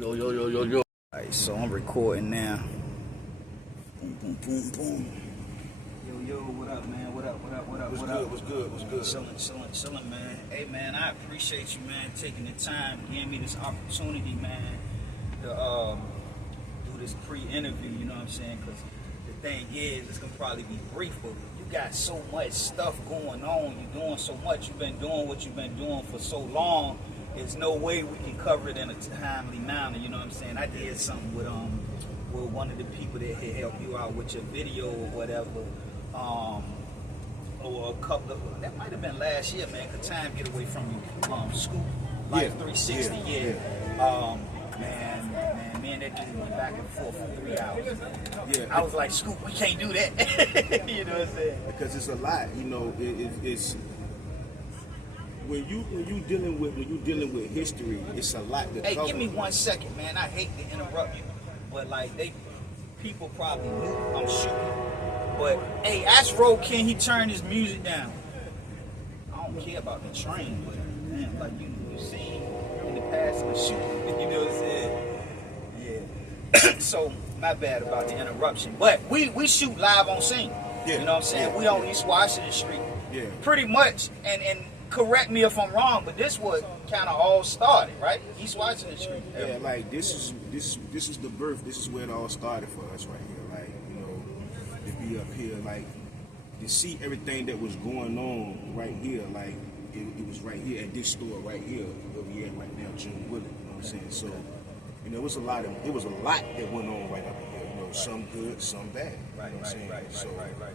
Yo, yo, yo, yo, yo. Alright, so I'm recording now. Boom, boom, boom, boom. Yo, yo, what up, man? What up, what up, what up, what up? What's good, what's good? Chillin', man. Hey, man, I appreciate you, man, taking the time, giving me this opportunity, man, to do this pre-interview, you know what I'm saying? Because the thing is, it's going to probably be brief, but you got so much stuff going on. You're doing so much. You've been doing what you've been doing for so long. There's no way we can cover it in a timely manner, you know what I'm saying? I did something with one of the people that had helped you out with your video or whatever, or a couple of, that might have been last year, man, could time get away from you, Scoop, Life 360, man, me and that dude went back and forth for 3 hours. Yeah. I was like, Scoop, we can't do that. You know what I'm saying? Because it's a lot, you know, it's when you dealing with history, it's a lot to Hey, cover. give me 1 second, man. I hate to interrupt you, but like people probably knew I'm shooting. But hey, ask Ro, can he turn his music down? I don't care about the train, but man, like you seen in the past with shooting, you know what I'm saying? Yeah. So my bad about the interruption, but we shoot live on scene. Yeah. You know what I'm saying? We on East Washington Street. Yeah. Pretty much, and correct me if I'm wrong, but this was kind of all started, right? East Washington Street. Yeah, like this is the birth. This is where it all started for us right here. Like, you know, to be up here, like to see everything that was going on right here. Like it was right here at this store right here where we at right now, June Willard. You know what I'm saying? So, you know, it was a lot that went on right up here. You know, some good, some bad. Right, you know what I'm saying? Right.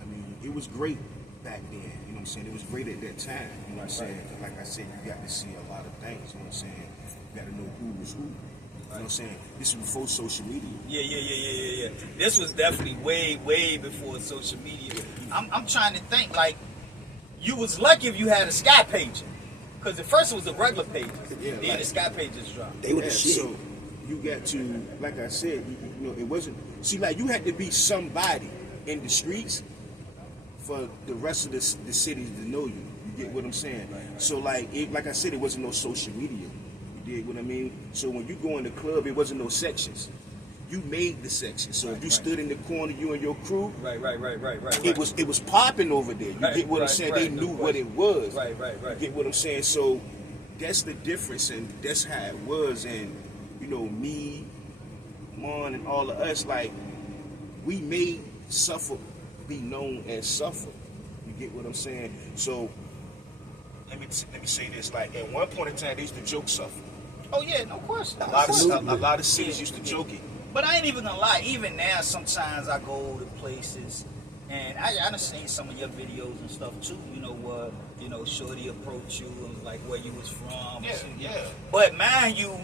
I mean, it was great back then, you know what I'm saying? It was great at that time, you know what I'm saying? Like I said, you got to see a lot of things, you know what I'm saying? You got to know who was who, you know what I'm saying? This was before social media. Yeah. This was definitely way before social media. I'm trying to think, like, you was lucky if you had a Sky pager, because at first it was the regular pages, then the Sky pages dropped. They were the shit. So you got to, like I said, you know, it wasn't, see, like, you had to be somebody in the streets for the rest of the cities to know you. You get what I'm saying? Right. So like I said, it wasn't no social media. You dig what I mean? So when you go in the club, it wasn't no sections. You made the section. So if you stood in the corner, you and your crew, right. It was popping over there. You get what I'm saying? They knew what it was. Right. You get what I'm saying? So that's the difference, and that's how it was. And you know, me, Mon, and all of us, like, we made Suffolk be known as Suffolk. You get what I'm saying? So let me say this. Like, at one point in time, they used to joke Suffolk. Oh yeah, no question. A lot of cities used to joke it. But I ain't even gonna lie. Even now, sometimes I go to places, and I done seen some of your videos and stuff too. You know, Shorty approached you and was like, where you was from. Yeah. But mind you,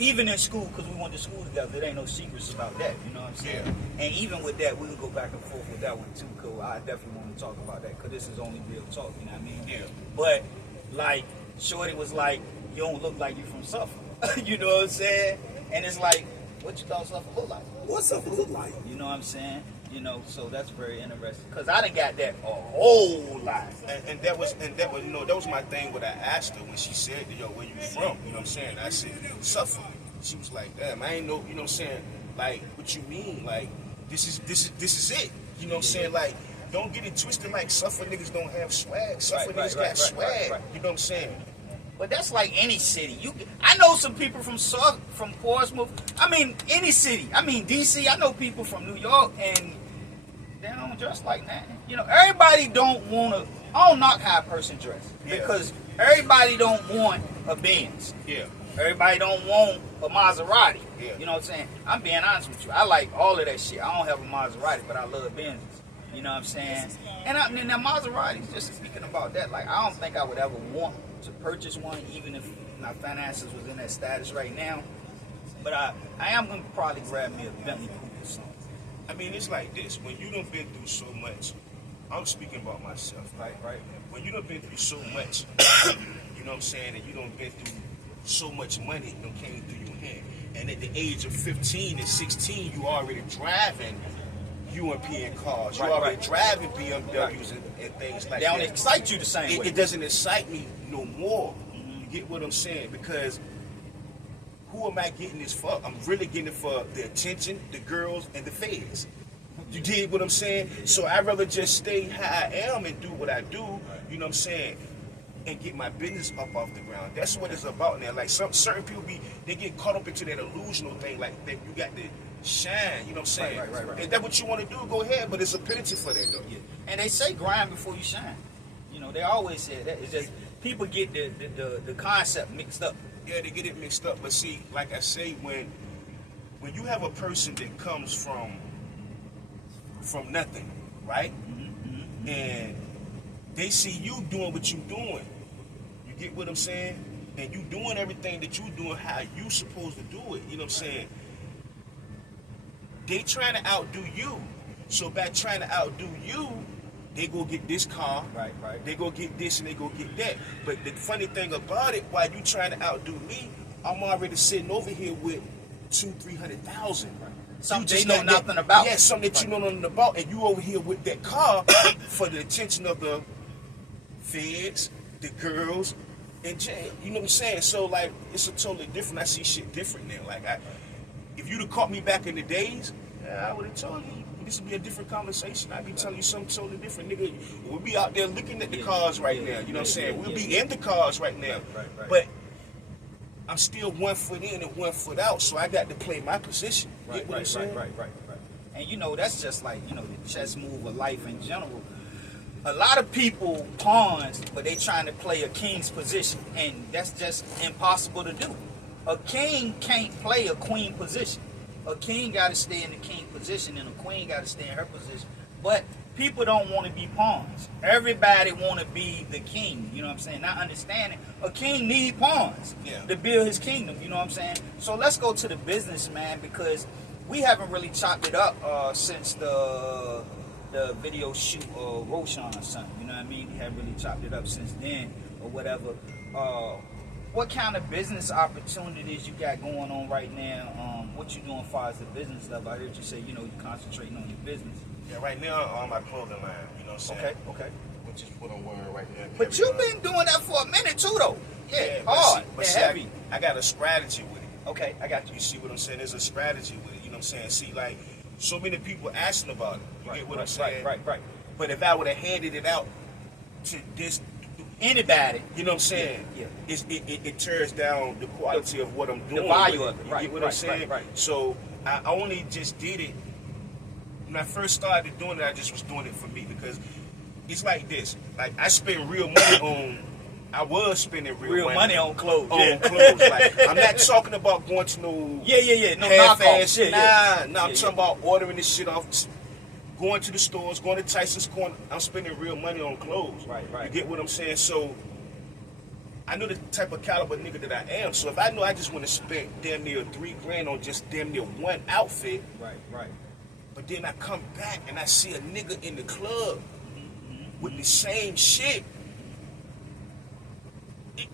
even in school, because we went to school together, there ain't no secrets about that, you know what I'm saying? Yeah. And even with that, we would go back and forth with that one too, because I definitely want to talk about that, because this is only real talk, you know what I mean? Yeah. But, like, Shorty was like, you don't look like you from Suffolk. You know what I'm saying? And it's like, what you thought Suffolk look like? What Suffolk look like? You know what I'm saying? You know, so that's very interesting, because I done got that a whole lot. And that was, you know, that was my thing when I asked her when she said, yo, where you from? You know what I'm saying? I said, Suffolk. She was like, damn, I ain't know, you know what I'm saying? Like, what you mean? Like, this is it. You know what I'm saying? Like, don't get it twisted like Suffolk niggas don't have swag. Suffolk niggas got swag. You know what I'm saying? But that's like any city. I know some people from Portsmouth. I mean, any city. I mean, DC. I know people from New York, and they don't dress like that. You know, everybody don't want to. I don't knock how a person dress, because everybody don't want a Benz. Yeah. Everybody don't want a Maserati. Yeah. You know what I'm saying? I'm being honest with you. I like all of that shit. I don't have a Maserati, but I love Benzes. You know what I'm saying? And now Maseratis, just speaking about that, like, I don't think I would ever want to purchase one, even if my finances was in that status right now. But I am going to probably grab me a Bentley Coupe or something. I mean, it's like this. When you done been through so much, I'm speaking about myself, right? When you done been through so much, you know what I'm saying, and you done been through so much money done came through your hand. And at the age of 15 and 16, you already driving UMP cars. You already driving BMWs and things like that. They don't excite you the same way. It doesn't excite me no more. You get what I'm saying? Because who am I getting this for? I'm really getting it for the attention, the girls, and the feds. You dig what I'm saying? So I'd rather just stay how I am and do what I do, you know what I'm saying, and get my business up off the ground. That's what it's about now. Like certain people they get caught up into that illusional thing, like that you got to shine, you know what I'm saying? Right. If that's what you want to do, go ahead, but it's a penalty for that though. Yeah. And they say grind before you shine. You know, they always say that. It's just people get the concept mixed up. Yeah, they get it mixed up. But see, like I say, when you have a person that comes from nothing, right? Mm-hmm. And they see you doing what you doing. You get what I'm saying? And you doing everything that you doing how you supposed to do it. You know what I'm saying? They trying to outdo you. So by trying to outdo you, they go get this car. Right. They go get this and they go get that. But the funny thing about it, while you trying to outdo me, I'm already sitting over here with 200,000-300,000. Right. Something they know nothing about. Yeah, something that you know nothing about, and you over here with that car for the attention of the feds, the girls, and jail. You know what I'm saying? So like, it's a totally different. I see shit different now. Like, if you'd have caught me back in the days, I would have told you. This would be a different conversation. I'd be telling you something totally different, nigga. We'll be out there looking at the cars right now. You know what I'm saying? We'll be in the cars right now. Right. But I'm still 1 foot in and 1 foot out, so I got to play my position. Right. And you know, that's just like, you know, the chess move of life in general. A lot of people pawns, but they trying to play a king's position, and that's just impossible to do. A king can't play a queen position. A king got to stay in the king position, and a queen got to stay in her position. But people don't want to be pawns. Everybody want to be the king. You know what I'm saying? Not understanding a king need pawns to build his kingdom. You know what I'm saying? So let's go to the business, man, because we haven't really chopped it up since the video shoot of Roshan or something. You know what I mean? We haven't really chopped it up since then or whatever. What kind of business opportunities you got going on right now? What you doing as far as the business level? I heard you say, you know, you're concentrating on your business. Yeah, right now on my clothing line, you know what I'm saying? Okay. Which is what I'm wearing right now. But you've been doing that for a minute too, though. Yeah, hard, but heavy. I got a strategy with it. Okay, I got you. You see what I'm saying? There's a strategy with it. You know what I'm saying? See, like, so many people asking about it. You get what I'm saying? Right. But if I would have handed it out to this anybody, you know what I'm saying? Yeah. It tears down the quality of what I'm doing. The value of it. You get what I'm saying? Right. So I only just did it. When I first started doing it, I just was doing it for me, because it's like this. Like, I spend real money on. I was spending real money on clothes. On clothes. Like, I'm not talking about going to no no knockoff shit. Nah, I'm talking about ordering this shit off, going to the stores, going to Tyson's Corner. I'm spending real money on clothes. Right. You get what I'm saying? So I know the type of caliber nigga that I am. So if I know I just want to spend damn near $3,000 on just damn near one outfit, right. But then I come back and I see a nigga in the club with the same shit.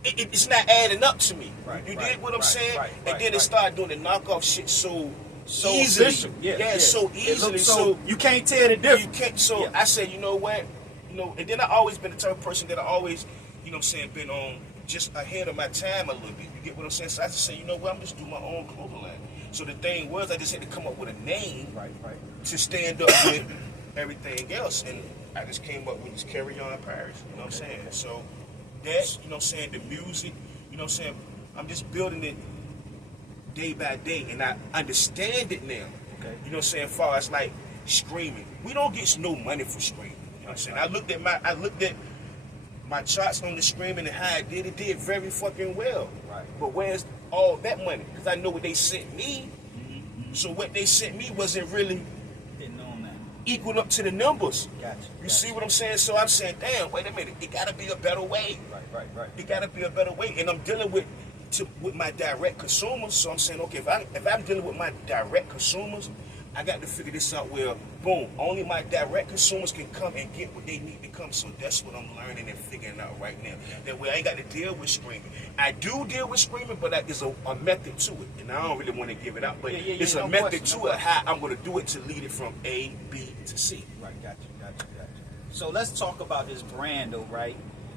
It's not adding up to me. You dig what I'm saying? And then they start doing the knockoff shit so easily. Official. Yeah, so easily. So you can't tell the difference. You can't. So I said, you know what? You know, and then I always been the type of person that I always, you know what I'm saying, been on just ahead of my time a little bit. You get what I'm saying? So I just say, you know what? I'm just doing my own clothing line. So the thing was, I just had to come up with a name to stand up with everything else. And I just came up with this Carry On Paris. You know what I'm saying? So that, you know what I'm saying, the music, you know what I'm saying, I'm just building it day by day, and I understand it now. Okay. You know what I'm saying, as far as like screaming. We don't get no money for screaming. You know what I'm saying? I looked at my charts on the screaming and how it did very fucking well. Right. But where's all that money? Because I know what they sent me. So what they sent me wasn't really equal up to the numbers. Gotcha. You see what I'm saying? So I'm saying, damn, wait a minute, it gotta be a better way. Right. It gotta be a better way. And I'm dealing with my direct consumers. So I'm saying, okay, if I'm dealing with my direct consumers, I got to figure this out where, boom, only my direct consumers can come and get what they need to come. So that's what I'm learning and figuring out right now. That way I ain't got to deal with screaming. I do deal with screaming, but there's a method to it. And I don't really want to give it out, but it's a method to it, how I'm going to do it to lead it from A, B to C. Right, gotcha. So let's talk about this brand though, right?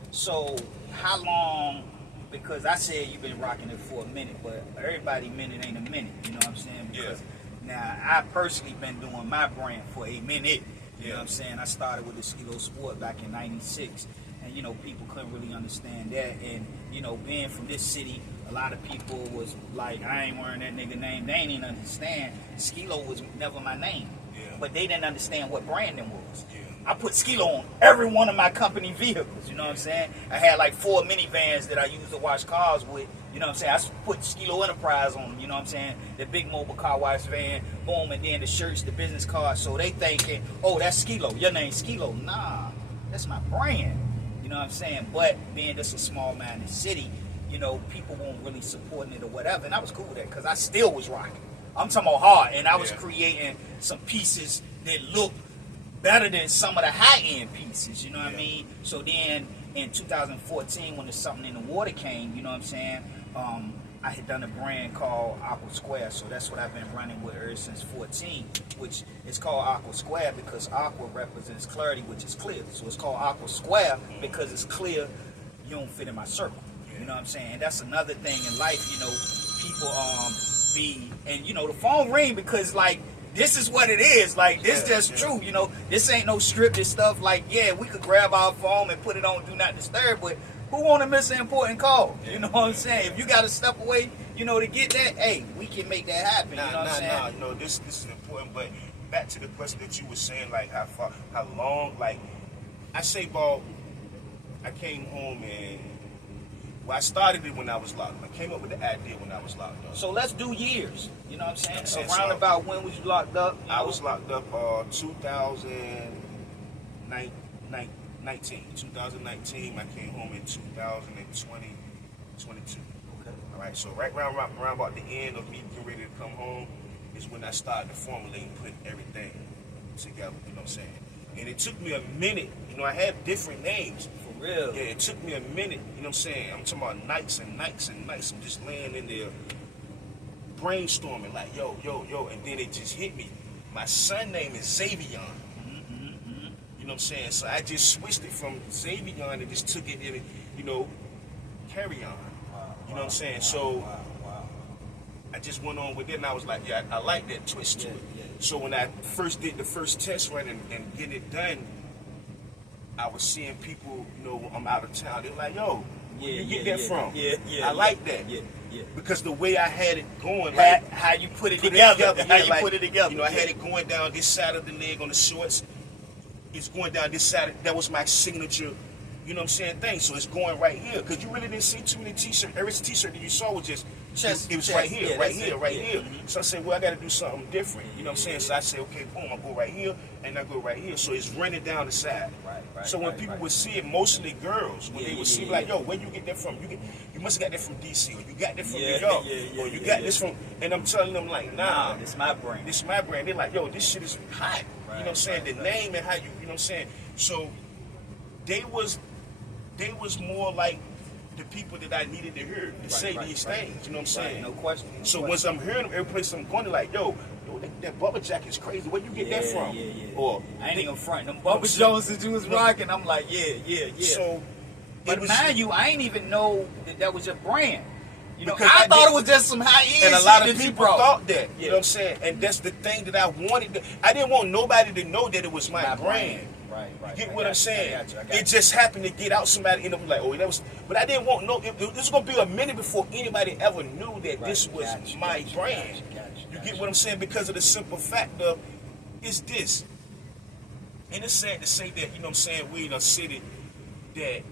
So how long because I said you've been rocking it for a minute, but everybody minute ain't a minute. You know what I'm saying? Because now I personally been doing my brand for a minute. You know what I'm saying? I started with the Skilo Sport back in '96, and you know people couldn't really understand that. And you know, being from this city, a lot of people was like, I ain't wearing that nigga name. They ain't even understand. Skilo was never my name, but they didn't understand what branding was. I put Skilo on every one of my company vehicles, you know what I'm saying? I had like 4 minivans that I used to wash cars with, you know what I'm saying? I put Skilo Enterprise on them, you know what I'm saying? The big mobile car wash van, boom, and then the shirts, the business cards. So they thinking, oh, that's Skilo. Your name's Skilo. Nah, that's my brand, you know what I'm saying? But being just a small-minded city, you know, people weren't really supporting it or whatever. And I was cool with that because I still was rocking. I'm talking about hard. And I was creating some pieces that looked better than some of the high-end pieces, you know what I mean? So then in 2014, when the Something in the Water came, you know what I'm saying, I had done a brand called Aqua Square, so that's what I've been running with ever since 14, which is called Aqua Square because aqua represents clarity, which is clear. So it's called Aqua Square because it's clear you don't fit in my circle, you know what I'm saying? And that's another thing in life, you know, people and you know, the phone ring because like, this is what it is. Like, this just true, you know. This ain't no scripted stuff. Like, yeah, we could grab our phone and put it on Do Not Disturb, but who want to miss an important call? You know what I'm saying? If you got to step away, you know, to get that, hey, we can make that happen. You know what I'm saying? You know, this is important, but back to the question that you were saying, like, how long, like, I say, Bob, I came home and, well, I started it when I was locked up. I came up with the idea when I was locked up. So let's do years. You know what I'm saying? Around about when was you locked up? I was locked up 2019. 2019. I came home in 2022. Okay. All right. So right around about the end of me getting ready to come home is when I started to formulate and put everything together. You know what I'm saying? And it took me a minute. You know, I had different names. Real. Yeah, it took me a minute, you know what I'm saying? I'm talking about nights and nights and nights. I'm just laying in there brainstorming like, yo, and then it just hit me. My son name is Xavier. You know what I'm saying? So I just switched it from Xavier and just took it in, you know, carry on. You know what I'm saying? So I just went on with it and I was like, yeah, I like that twist to it. So when I first did the first test run and getting it done, I was seeing people, you know, I'm out of town. They're like, yo, where you get that from? I like that. Because the way I had it going, like, how you put it together. How you like, put it together. You know, I had it going down this side of the leg on the shorts. It's going down this side. That was my signature, you know what I'm saying, thing. So it's going right here. Because you really didn't see too many t-shirts. Every t-shirt that you saw was just, it was right here, right here. So I said, well, I got to do something different. You know what I'm saying? So I said, okay, boom, I'll go right here, and I go right here. So it's running down the side. So when people would see it, mostly girls, when they would see, like, yo, where you get that from? You must have got that from DC, or you got that from New York, or you got this from, and I'm telling them, like, nah, this is my brand. This is my brand. They're like, yo, this shit is hot. You know what I'm saying? The name and how you know what I'm saying? So they was more like the people that I needed to hear to say these things, you know what I'm saying? No question. So once I'm hearing them, every place I'm going, they're like, yo, that Bubba Jack is crazy. Where you get that from? Or I ain't even front. Them Bubba Jones that you was rocking, I'm like, yeah. So, but mind you, I ain't even know that was your brand. You know, I thought it was just some high-end and a lot of shit people thought that. You know what I'm saying? And that's the thing that I wanted. I didn't want nobody to know that it was my brand. You get what I'm saying? It just happened to get out. Somebody ended up like, oh, that was. But I didn't want no. It was gonna be a minute before anybody ever knew that this was my brand. You get what I'm saying? Because of the simple fact of, it's this. And it's sad to say that, you know what I'm saying, we in a city that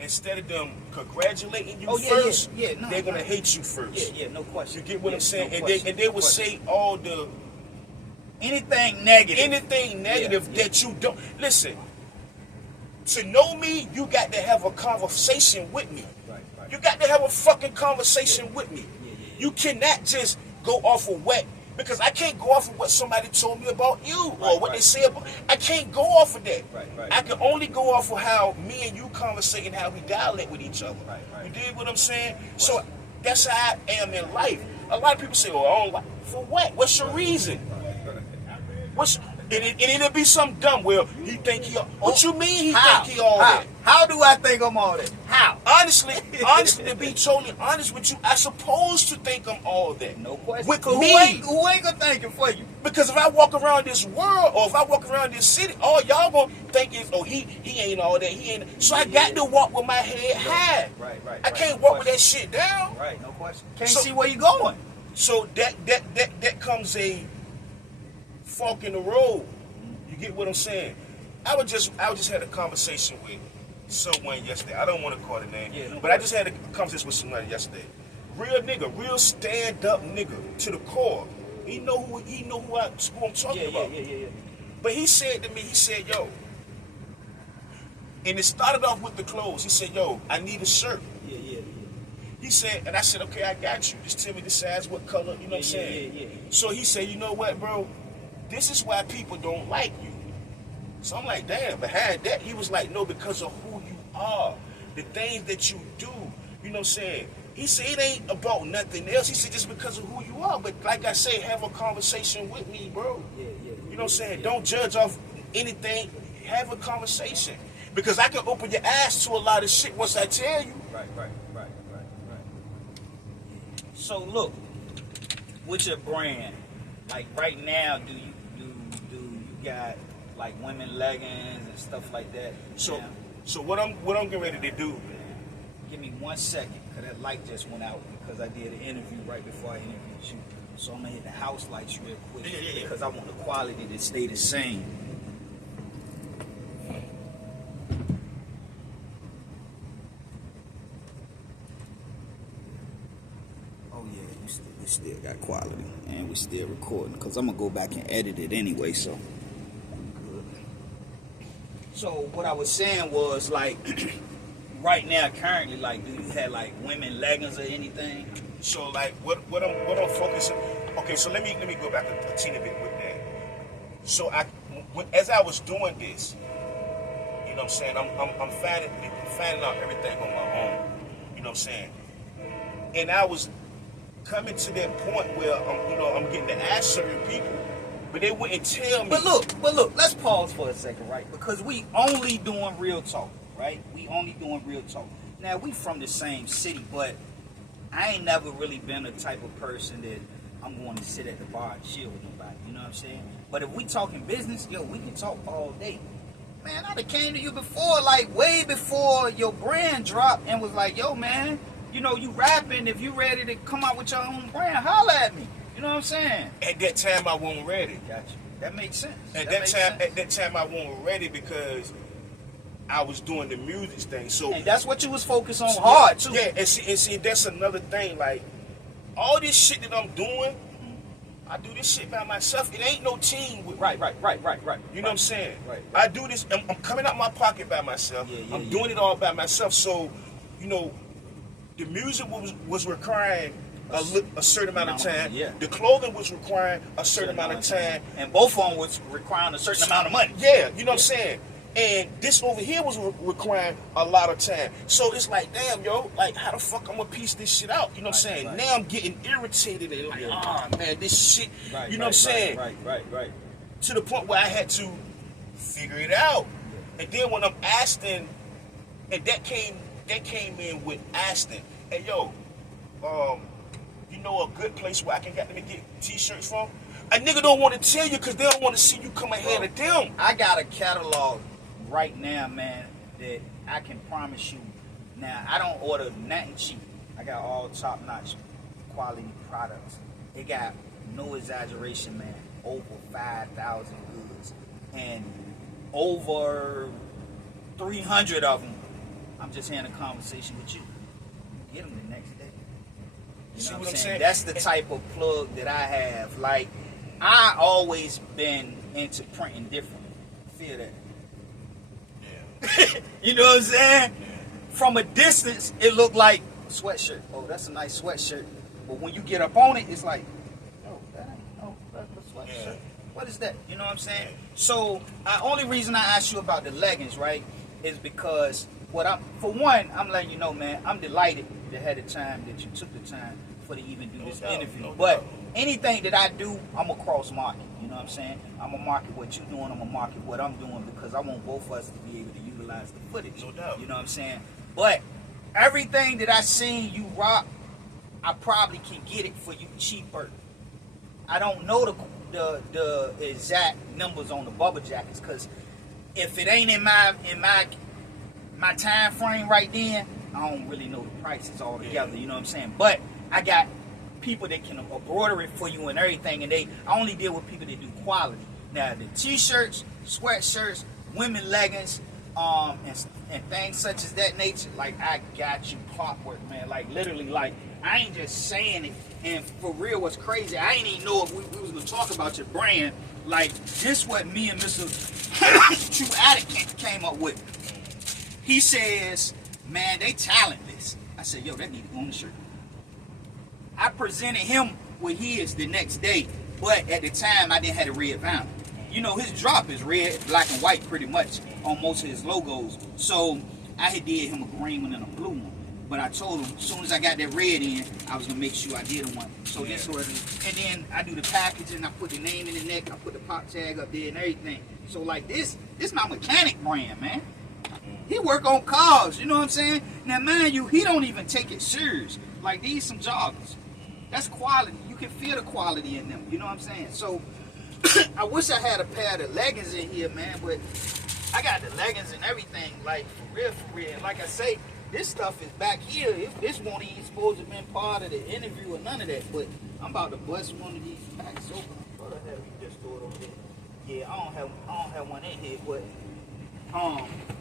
instead of them congratulating you first, they're gonna hate you first. No question. You get what I'm saying? And they will say all the anything negative that you don't listen. To know me, you got to have a conversation with me. You got to have a fucking conversation with me. You cannot just go off of what, because I can't go off of what somebody told me about you or what they say about. I can't go off of that. I can only go off of how me and you conversate and how we dialect with each other. You dig what I'm saying? So that's how I am in life. A lot of people say, "Oh, I don't like." For what? What's your reason? It'll be something dumb. Well, he think he. What you mean? He think he all that? How do I think I'm all that? How? honestly, to be totally honest with you, I supposed to think I'm all that. No question. With Who me. ain't gonna thank it for you? Because if I walk around this world, or if I walk around this city, all y'all gonna think is, oh, he ain't all that. He ain't. So I got to walk with my head high. Right. I can't walk with that shit down. Right, no question. Can't see where you going. So that comes a fork in the road. You get what I'm saying? I just had a conversation with someone yesterday. I don't want to call the name, but I just had a conversation with someone yesterday. Real nigga, real stand up nigga to the core. He know who I'm talking about. Yeah. But he said to me, yo, and it started off with the clothes. He said, yo, I need a shirt. Yeah. He said, and I said, okay, I got you. Just tell me the size, what color, you know what I'm saying? Yeah. So he said, you know what, bro? This is why people don't like you. So I'm like, damn, behind that, he was like, no, because of who you are, the things that you do, you know what I'm saying? He said, it ain't about nothing else. He said, just because of who you are. But like I say, have a conversation with me, bro. Yeah. You know what I'm saying? Don't judge off anything. Have a conversation. Because I can open your eyes to a lot of shit once I tell you. Right. So look, with your brand, like right now, do you got like women leggings and stuff like that? So what I'm getting ready to do. Give me 1 second, cause that light just went out because I did an interview right before I interviewed you. So I'm gonna hit the house lights real quick because I want the quality to stay the same. Oh yeah, we still got quality and we still recording because I'm gonna go back and edit it anyway. So what I was saying was like. Right now, currently, like, do you have like women leggings or anything? So like, what I'm focusing. Okay, so let me go back a teeny bit with that. So as I was doing this, you know what I'm saying, I'm finding out everything on my own. You know what I'm saying, and I was coming to that point where I'm getting to ask certain people, but they wouldn't tell me. But look, let's pause for a second, right? Because we only doing real talk. Right? We only doing real talk. Now, we from the same city, but I ain't never really been the type of person that I'm going to sit at the bar and chill with nobody. You know what I'm saying? But if we talking business, yo, we can talk all day. Man, I done came to you before, like way before your brand dropped and was like, yo, man, you know, you rapping. If you ready to come out with your own brand, holla at me. You know what I'm saying? At that time, I wasn't ready. Gotcha. That makes sense. At that time, I wasn't ready because I was doing the music thing, so and that's what you was focused on hard too. Yeah, and see, that's another thing. Like all this shit that I'm doing, I do this shit by myself. It ain't no team with right. You know what I'm saying? Right. I do this. I'm coming out my pocket by myself. I'm doing it all by myself. So, you know, the music was requiring a certain amount of time. Yeah. The clothing was requiring a certain amount of time, and both of them was requiring a certain amount of money. Yeah, you know what I'm saying. And this over here was requiring a lot of time. So it's like, damn, yo, like, how the fuck I'm gonna piece this shit out? You know what I'm saying? Right. Now I'm getting irritated and like, man, this shit, you know what I'm saying? Right. To the point where I had to figure it out. And then when I'm asking, and that came in with asking, hey, yo, you know a good place where I can get t-shirts from? A nigga don't want to tell you because they don't want to see you come ahead of them. I got a catalog right now, man, that I can promise you. Now, I don't order nothing cheap. I got all top-notch quality products. It got, no exaggeration, man, over 5,000 goods. And over 300 of them, I'm just having a conversation with you. Get them the next day. You know what I'm saying? That's the type of plug that I have. Like, I always been into printing different. Feel that? Yeah. You know what I'm saying? Yeah. From a distance, it looked like a sweatshirt. Oh, that's a nice sweatshirt. But when you get up on it, it's like, that's a sweatshirt. Yeah. What is that? You know what I'm saying? So, the only reason I asked you about the leggings, right, is because for one, I'm letting you know, man, I'm delighted ahead of time that you took the time to even do this interview. But anything that I do, I'm a cross market. You know what I'm saying? I'm gonna market what you're doing. I'm gonna market what I'm doing because I want both of us to be able to utilize the footage. No doubt. You know what I'm saying? But everything that I seen you rock, I probably can get it for you cheaper. I don't know the exact numbers on the bubble jackets, because if it ain't in my time frame right then, I don't really know the prices altogether. You know what I'm saying? But I got people that can embroider it for you and everything, and I only deal with people that do quality. Now the t-shirts, sweatshirts, women leggings, and things such as that nature, like I got you clockwork, man. Like literally, like I ain't just saying it. And for real, what's crazy, I ain't even know if we was gonna talk about your brand. Like this, what me and Mr. True Addict came up with. He says, man, they talentless. I said, yo, that need to go on the shirt. I presented him with his the next day, but at the time I didn't have the red vinyl. You know, his drop is red, black, and white pretty much on most of his logos. So I had did him a green one and a blue one. But I told him, as soon as I got that red in, I was gonna make sure I did one. So this was, and then I do the packaging, I put the name in the neck, I put the pop tag up there and everything. So like this my mechanic brand, man. He work on cars, you know what I'm saying? Now mind you, he don't even take it serious. Like these some joggers. That's quality. You can feel the quality in them, you know what I'm saying? So I wish I had a pair of leggings in here, man, but I got the leggings and everything, like for real. And like I say, this stuff is back here. This won't even supposed to have been part of the interview or none of that, but I'm about to bust one of these packs open. What the hell you just throw it over there? Yeah, I don't have one in here, but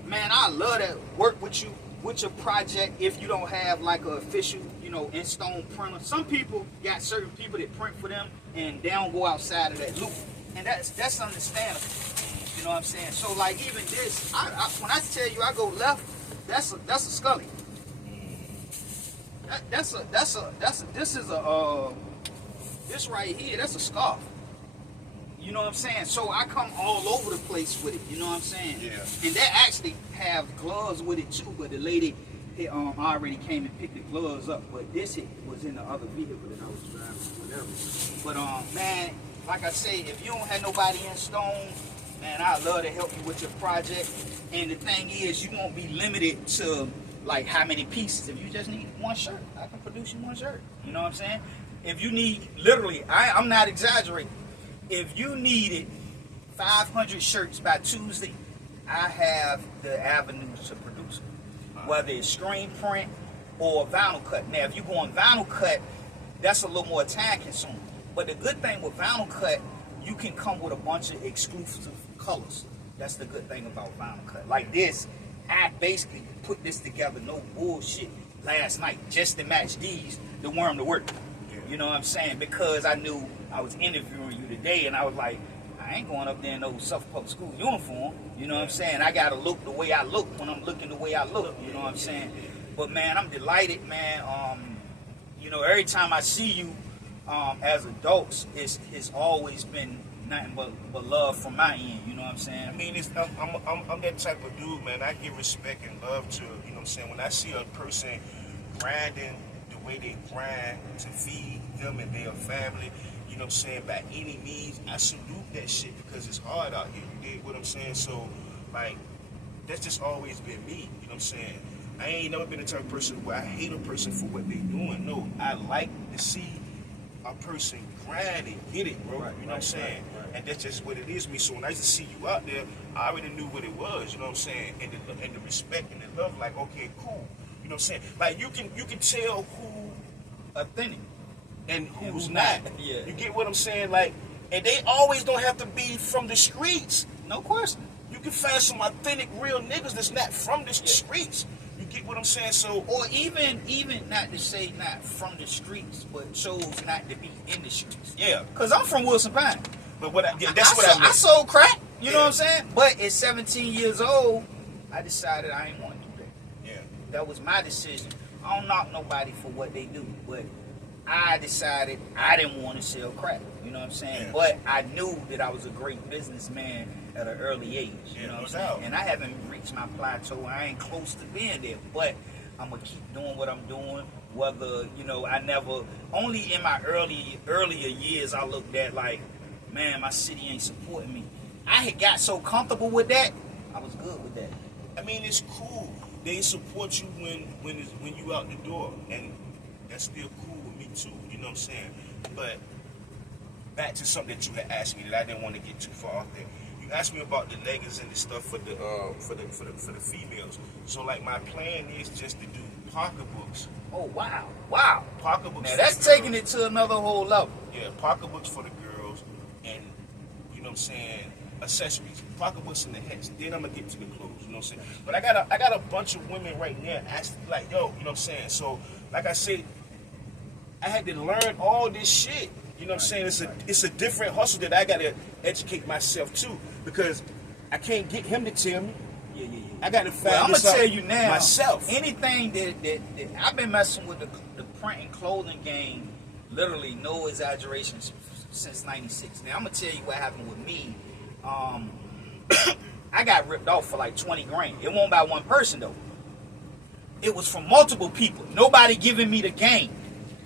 man, I love that work with you with your project if you don't have like an official, you know, in stone printer. Some people got certain people that print for them and they don't go outside of that loop. And that's understandable. You know what I'm saying? So like even this, when I tell you I go left, that's a Scully. This right here, that's a scarf. You know what I'm saying? So I come all over the place with it. You know what I'm saying? Yeah. And they actually have gloves with it too, but the lady already came and picked the gloves up. But this was in the other vehicle that I was driving, whatever. But man, like I say, if you don't have nobody in stone, man, I'd love to help you with your project. And the thing is, you won't be limited to like how many pieces. If you just need one shirt, I can produce you one shirt. You know what I'm saying? If you need, literally, I'm not exaggerating. If you needed 500 shirts by Tuesday, I have the avenues to produce them. Whether it's screen print or vinyl cut. Now, if you go on vinyl cut, that's a little more time consuming. But the good thing with vinyl cut, you can come with a bunch of exclusive colors. That's the good thing about vinyl cut. Like this, I basically put this together, no bullshit, last night, just to match these, the worm to work. You know what I'm saying? Because I knew I was interviewing you today, and I was like, I ain't going up there in no Suffolk Public School uniform. You know what I'm saying? I gotta look the way I look when I'm looking the way I look. You know what I'm saying? But man, I'm delighted, man. You know, every time I see you as adults, it's always been nothing but love from my end. You know what I'm saying? I mean, I'm that type of dude, man. I give respect and love to, you know what I'm saying? When I see a person grinding the way they grind to feed them and their family, you know what I'm saying, by any means, I salute that shit because it's hard out here. You dig what I'm saying? So, like, that's just always been me. You know what I'm saying? I ain't never been the type of person where I hate a person for what they doing. No, I like to see a person grind and get it, bro. You know what I'm saying? And that's just what it is to me. So when I used to see you out there, I already knew what it was. You know what I'm saying? And the respect and the love, like, okay, cool. You know what I'm saying? Like you can tell who authentic and who's not. Yeah. You get what I'm saying? Like, and they always don't have to be from the streets. No question. You can find some authentic, real niggas that's not from the streets. You get what I'm saying? So, or even not to say not from the streets, but chose not to be in the streets. Yeah. Cause I'm from Wilson Pine. But what I meant. I sold crack. You know what I'm saying? But at 17 years old, I decided I ain't want to do that. Yeah. That was my decision. I don't knock nobody for what they do, but I decided I didn't want to sell crack. You know what I'm saying? Yeah. But I knew that I was a great businessman at an early age. You know what I'm saying? And I haven't reached my plateau. I ain't close to being there, but I'm gonna keep doing what I'm doing. Whether, you know, only in my earlier years I looked at like, man, my city ain't supporting me. I had got so comfortable with that, I was good with that. I mean, it's cool. they support you when you out the door, and that's still cool with me too. You know what I'm saying? But back to something that you had asked me that I didn't want to get too far off there. You asked me about the leggings and the stuff for the females. So like my plan is just to do pocketbooks. Oh wow. Pocketbooks. Now that's taking it to another whole level. Yeah, pocketbooks for the girls, and you know what I'm saying, accessories, pocketbooks and the hats. Then I'm gonna get to the clothes. You know what I'm saying? But I got a bunch of women right now asking like, yo, you know what I'm saying? So like I said, I had to learn all this shit. You know what I'm saying? It's a different hustle that I gotta educate myself to, because I can't get him to tell me. Yeah. I gotta find Well, I'm this gonna out tell you now. myself. Anything that I've been messing with the print and clothing game, literally no exaggeration, since '96. Now I'm gonna tell you what happened with me. I got ripped off for like 20 grand. It wasn't by one person though. It was from multiple people. Nobody giving me the game.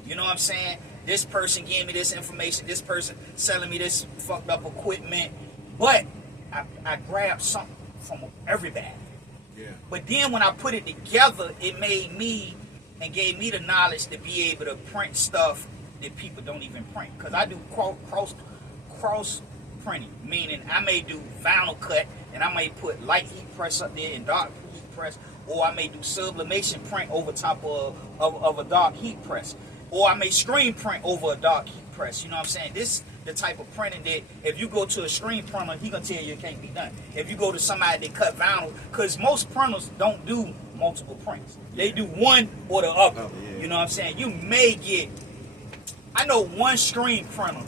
You know what I'm saying? This person gave me this information. This person selling me this fucked up equipment. But I grabbed something from everybody. Yeah. But then when I put it together, it made me and gave me the knowledge to be able to print stuff that people don't even print. Because I do cross printing, meaning I may do vinyl cut and I may put light heat press up there and dark heat press, or I may do sublimation print over top of a dark heat press, or I may screen print over a dark heat press. You know what I'm saying? This the type of printing that if you go to a screen printer, he gonna tell you it can't be done. If you go to somebody that cut vinyl, because most printers don't do multiple prints. They do one or the other. Oh, yeah. You know what I'm saying? You may get, I know one screen printer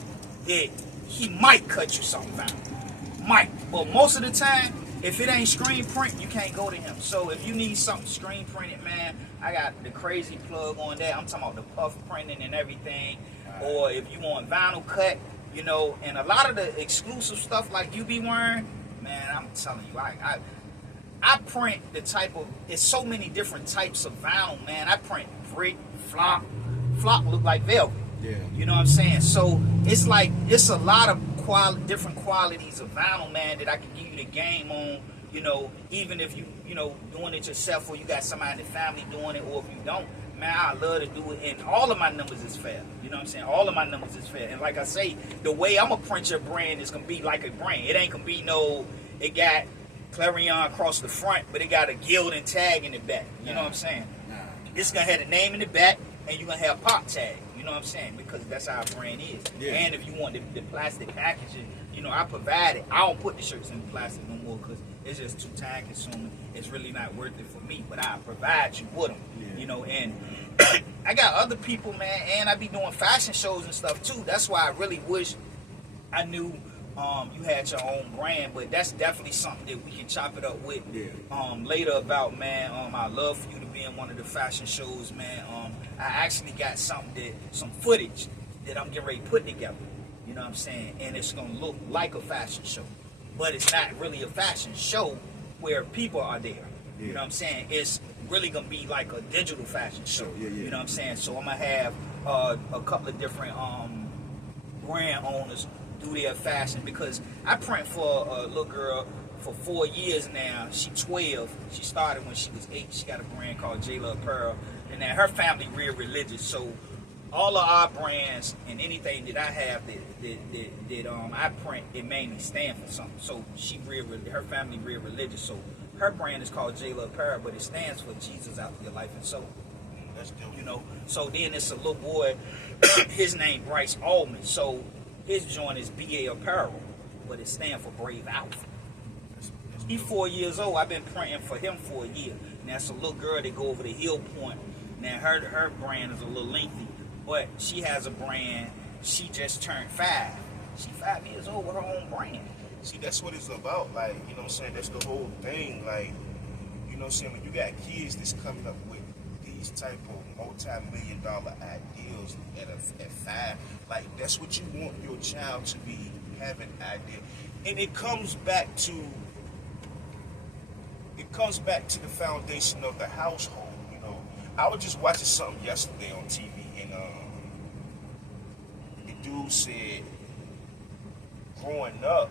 that he might cut you something vinyl. Might. But most of the time, if it ain't screen print, you can't go to him. So if you need something screen printed, man, I got the crazy plug on that. I'm talking about the puff printing and everything. Or if you want vinyl cut, you know, and a lot of the exclusive stuff like you be wearing, man, I'm telling you, I print the type of, it's so many different types of vinyl, man. I print brick, flock look like velvet. Yeah. You know what I'm saying? So it's like, it's a lot of different qualities of vinyl, man, that I can give you the game on, you know, even if you know, doing it yourself or you got somebody in the family doing it, or if you don't, man, I love to do it, and all of my numbers is fair. You know what I'm saying? All of my numbers is fair. And like I say, the way I'm gonna print your brand is gonna be like a brand. It ain't gonna be no, it got Clarion across the front, but it got a guild and tag in the back. You know what I'm saying? It's gonna have the name in the back, and you're gonna have pop tag. You know what I'm saying? Because that's how our brand is. Yeah. And if you want the plastic packaging, you know, I provide it. I don't put the shirts in plastic no more because it's just too time consuming. It's really not worth it for me. But I provide you with them. Yeah. You know, and I got other people, man, and I be doing fashion shows and stuff too. That's why I really wish I knew you had your own brand, but that's definitely something that we can chop it up with later about, man. I'd love for you to be in one of the fashion shows, man. I actually got some footage that I'm getting ready to put together. You know what I'm saying? And it's gonna look like a fashion show, but it's not really a fashion show where people are there. Yeah. You know what I'm saying? It's really gonna be like a digital fashion show. Yeah. You know what I'm saying? So I'm gonna have a couple of different brand owners do their fashion, because I print for a little girl for 4 years now. She's 12. She started when she was 8. She got a brand called Jayla Apparel, and then her family real religious. So all of our brands and anything that I have that I print, it mainly stand for something. So her family real religious. So her brand is called Jayla Apparel, but it stands for Jesus Out Your Life and Soul. That's dope. You know. So then it's a little boy. His name Bryce Allman. So his joint is BA Apparel, but it stands for Brave Alpha. He's 4 years old. I've been printing for him for a year. Now it's a little girl that go over to Hill Point. Now her brand is a little lengthy, but she has a brand. She just turned 5. She's 5 years old with her own brand. See, that's what it's about. Like, you know what I'm saying? That's the whole thing. Like, you know what I'm saying? When you got kids that's coming up with these type of multi-million-dollar ideals at 5, like, that's what you want your child to be having idea. And it comes back to the foundation of the household. You know, I was just watching something yesterday on TV, and the dude said, growing up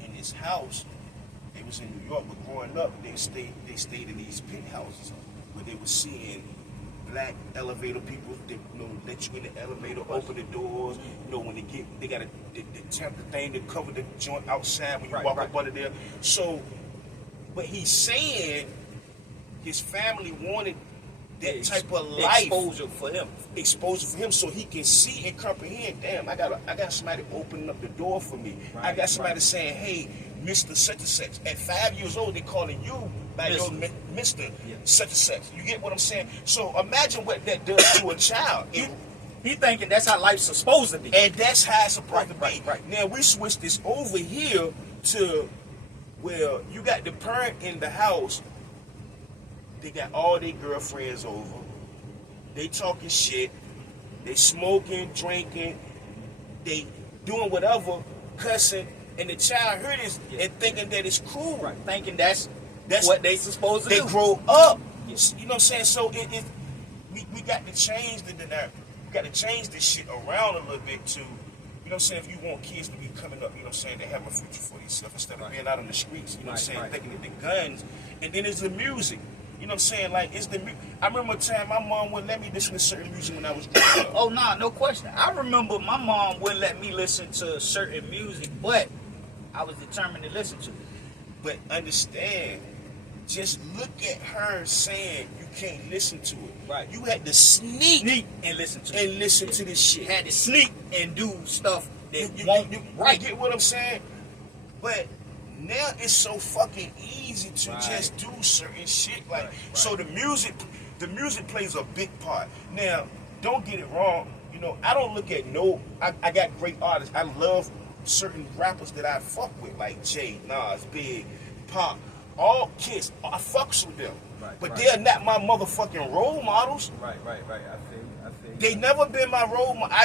in his house, they was in New York, but growing up, they stayed in these penthouses where they were seeing black elevator people that let you in the elevator, open the doors. When they got the temper thing to cover the joint outside when you walk up under there. So, but he's saying his family wanted that type of life, exposure for him, so he can see and comprehend. Damn, I got somebody opening up the door for me. I got somebody saying, "Hey, Mr. Such and Such." At 5 years old, they calling you by your Mr. Such and Such. You get what I'm saying? So imagine what that does to a child. He thinking that's how life's supposed to be, and that's how it's supposed to be. Now we switch this over here to where you got the parent in the house. They got all their girlfriends over. They talking shit. They smoking, drinking. They doing whatever, cussing, and the child heard this and thinking that it's cool. Right. Thinking that's what they supposed to do. They grow up. Yes. You know what I'm saying? So we got to change the dynamic. We got to change this shit around a little bit too. You know what I'm saying? If you want kids to be coming up, you know what I'm saying, they have a future for themselves instead of being out on the streets, you know what I'm saying, thinking that the guns, and then it's the music. You know what I'm saying? Like, I remember a time my mom wouldn't let me listen to certain music when I was growing up. Oh, nah, no question. I remember my mom wouldn't let me listen to certain music, but I was determined to listen to it. But understand, just look at her saying you can't listen to it. Right. You had to sneak and listen to it. And listen to this shit. Had to sneak and do stuff that you get what I'm saying? But now it's so fucking easy to just do certain shit. Like, so the music plays a big part. Now, don't get it wrong. I don't look at I got great artists. I love certain rappers that I fuck with, like Jay, Nas, Big, Pop, all Kiss. I fucks with them. But they're not my motherfucking role models. Right. I feel you. They never been my role model.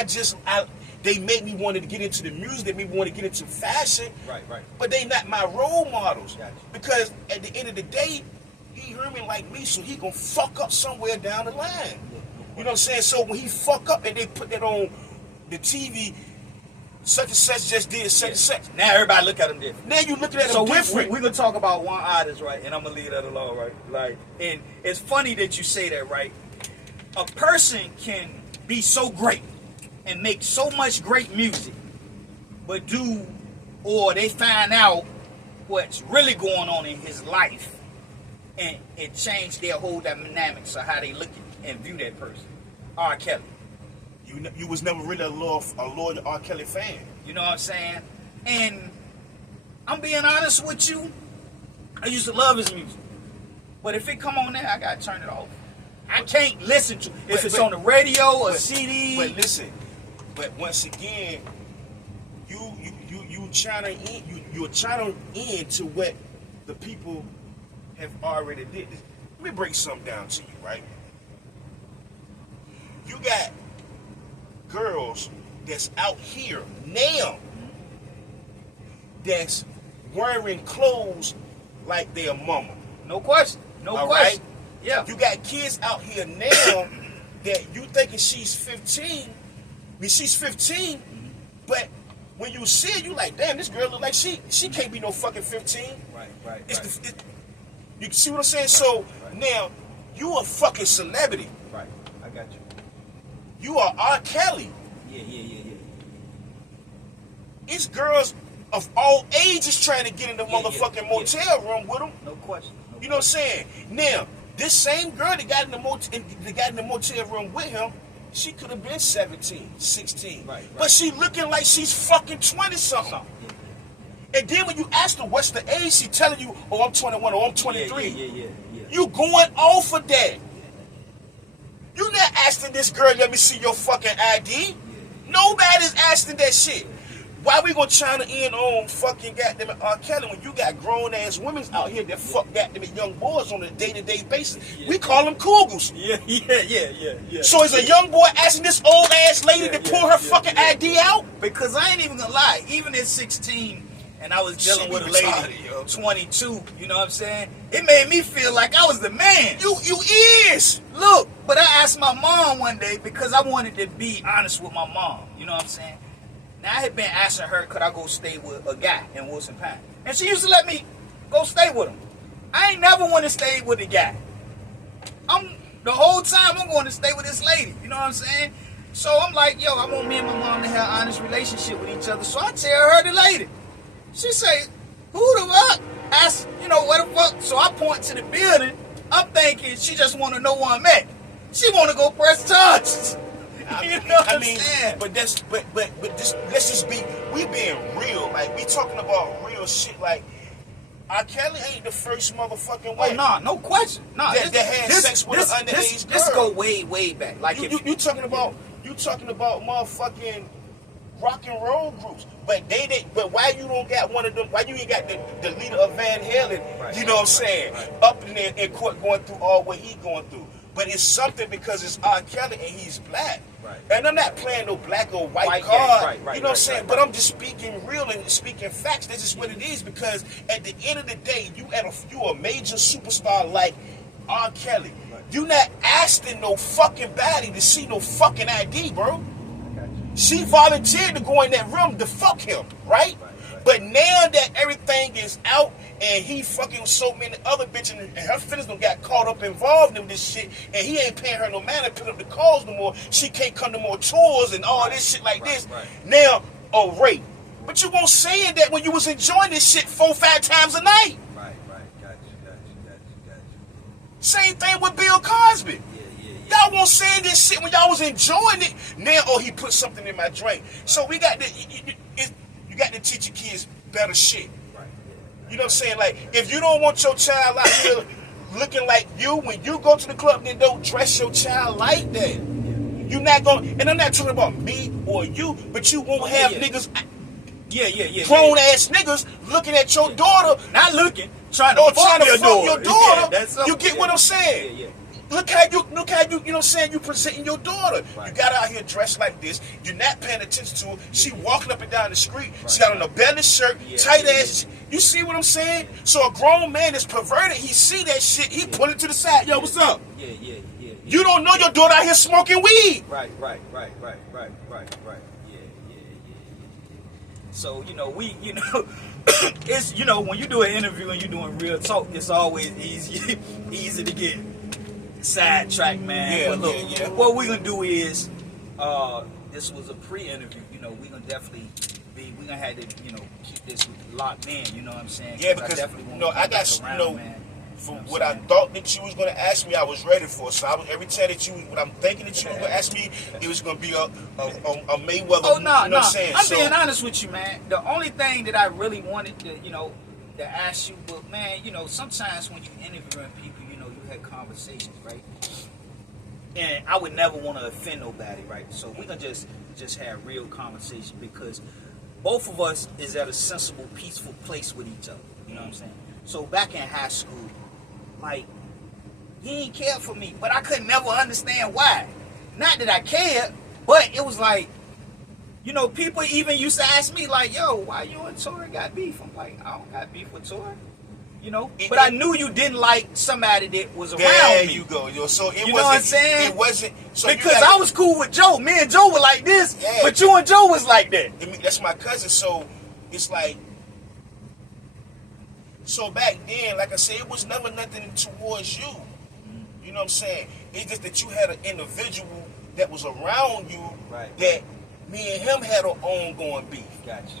They made me want to get into the music. They made me want to get into fashion. Right. But they not my role models. Gotcha. Because at the end of the day, he human like me, so he gonna fuck up somewhere down the line. You know what I'm saying? So when he fuck up and they put that on the TV, such and such just did such and such. Now everybody look at him different. Now you looking at him different. We're gonna talk about one artist, right? And I'm gonna leave that alone, right? Like, and it's funny that you say that, right? A person can be so great and make so much great music, but they find out what's really going on in his life, and it changed their whole dynamics of how they look at and view that person. R. Kelly. You was never really a loyal R. Kelly fan. You know what I'm saying? And I'm being honest with you, I used to love his music. But if it come on there, I gotta turn it off. I can't listen to it. If it's on the radio or CD. But listen, once again, you're trying to to what the people have already did. Let me break something down to you, right? You got girls that's out here now that's wearing clothes like their mama. No question. No question. Right? Yeah. You got kids out here now that you thinking she's 15. I mean, she's 15, but when you see it, you like, damn, this girl look like she can't be no fucking 15. Right. You see what I'm saying? So now you a fucking celebrity. Right. I got you. You are R. Kelly. Yeah. It's girls of all ages trying to get in the motherfucking motel room with them. No question. You know what I'm saying? Now, this same girl that got in the motel room with him, she could have been 17, 16. Right. But she looking like she's fucking 20-something. Yeah. And then when you ask her what's the age, she telling you, oh, I'm 21 or I'm 23. Yeah. You going off of that. You not asking this girl, let me see your fucking ID. Yeah. Nobody's asking that shit. Why we gonna chime in on fucking goddamn R. Kelly when you got grown ass women out here that fuck goddamn young boys on a day-to-day basis? Yeah. We call them cougars. Yeah. So is a young boy asking this old ass lady to pull her fucking ID out? Because I ain't even gonna lie, even at 16 and I was dealing with a lady 22, you know what I'm saying? It made me feel like I was the man. You is. Look, but I asked my mom one day because I wanted to be honest with my mom, you know what I'm saying? Now, I had been asking her, could I go stay with a guy in Wilson Pine? And she used to let me go stay with him. I ain't never want to stay with a guy. The whole time I'm going to stay with this lady. You know what I'm saying? So I'm like, yo, I want me and my mom to have an honest relationship with each other. So I tell her the lady. She say, who the fuck? Ask, what the fuck? So I point to the building. I'm thinking she just want to know where I'm at. She want to go press charges. You know what I'm saying? But this, let's just be, we being real. Like, we talking about real shit. Like, R. Kelly ain't the first motherfucking way. Oh, nah, no question. Nah, that had sex with an underage girl. This go way, way back. Like you talking about motherfucking rock and roll groups, but but why you don't got one of them? Why you ain't got the leader of Van Halen? Right, you know what I'm saying? Right. Up in there in court going through all what he going through. But it's something because it's R. Kelly and he's black. Right. And I'm not playing no black or white card. You know what I'm saying? But I'm just speaking real and speaking facts. This is what it is, because at the end of the day, you a major superstar like R. Kelly. Right. You not asking no fucking body to see no fucking ID, bro. She volunteered to go in that room to fuck him, right? But now that everything is out and he fucking so many other bitches and her feelings done got caught up involved in this shit, and he ain't paying her no man to pick up the calls no more. She can't come to more tours and all this shit like this. Now, rape. But you won't saying that when you was enjoying this shit 4-5 times a night. Right. Got you. Same thing with Bill Cosby. Y'all won't say this shit when y'all was enjoying it. Now, he put something in my drink. So we got you got to teach your kids better shit. You know what I'm saying? Like, if you don't want your child out here looking like you, when you go to the club, then don't dress your child like that. You're not going, and I'm not talking about me or you, but you won't have niggas, grown ass niggas looking at your daughter. Not looking, trying to fuck your daughter. You get what I'm saying? Look how you know what I'm saying, you presenting your daughter. You got her out here dressed like this. You're not paying attention to her. She walking up and down the street. She got on a belly shirt, tight ass. You see what I'm saying? So a grown man is perverted. He see that shit. He pull it to the side. Yo, what's up? You don't know your daughter out here smoking weed. Right. So, it's, when you do an interview and you're doing real talk, it's always easy to get sidetracked, man. But look, what we're gonna do is, this was a pre-interview. We're gonna definitely we're gonna have to, keep this locked in. You know what I'm saying? Yeah, because I got man. From what I thought that you was gonna ask me, I was ready for. So every time that what I'm thinking that you was gonna ask me, it was gonna be a Mayweather. Oh no, you know what I'm saying? I'm being honest with you, man. The only thing that I really wanted to, to ask you, but man, sometimes when you interviewing people, you had conversations, right? And I would never want to offend nobody, right? So we're gonna just have real conversation, because both of us is at a sensible, peaceful place with each other. You know what I'm saying? So back in high school, like, he ain't cared for me, but I could never understand why. Not that I cared, but it was like, people even used to ask me, like, yo, why you and Tori got beef? I'm like, I don't got beef with Tori. But I knew you didn't like somebody that was around me. There you go, yo. So it wasn't, know what I'm saying? It wasn't, so because I was cool with Joe. Me and Joe were like this, but you and Joe was like that. That's my cousin, so it's like, so back then, like I said, it was never nothing towards you. You know what I'm saying? It's just that you had an individual that was around you that me and him had an ongoing beef.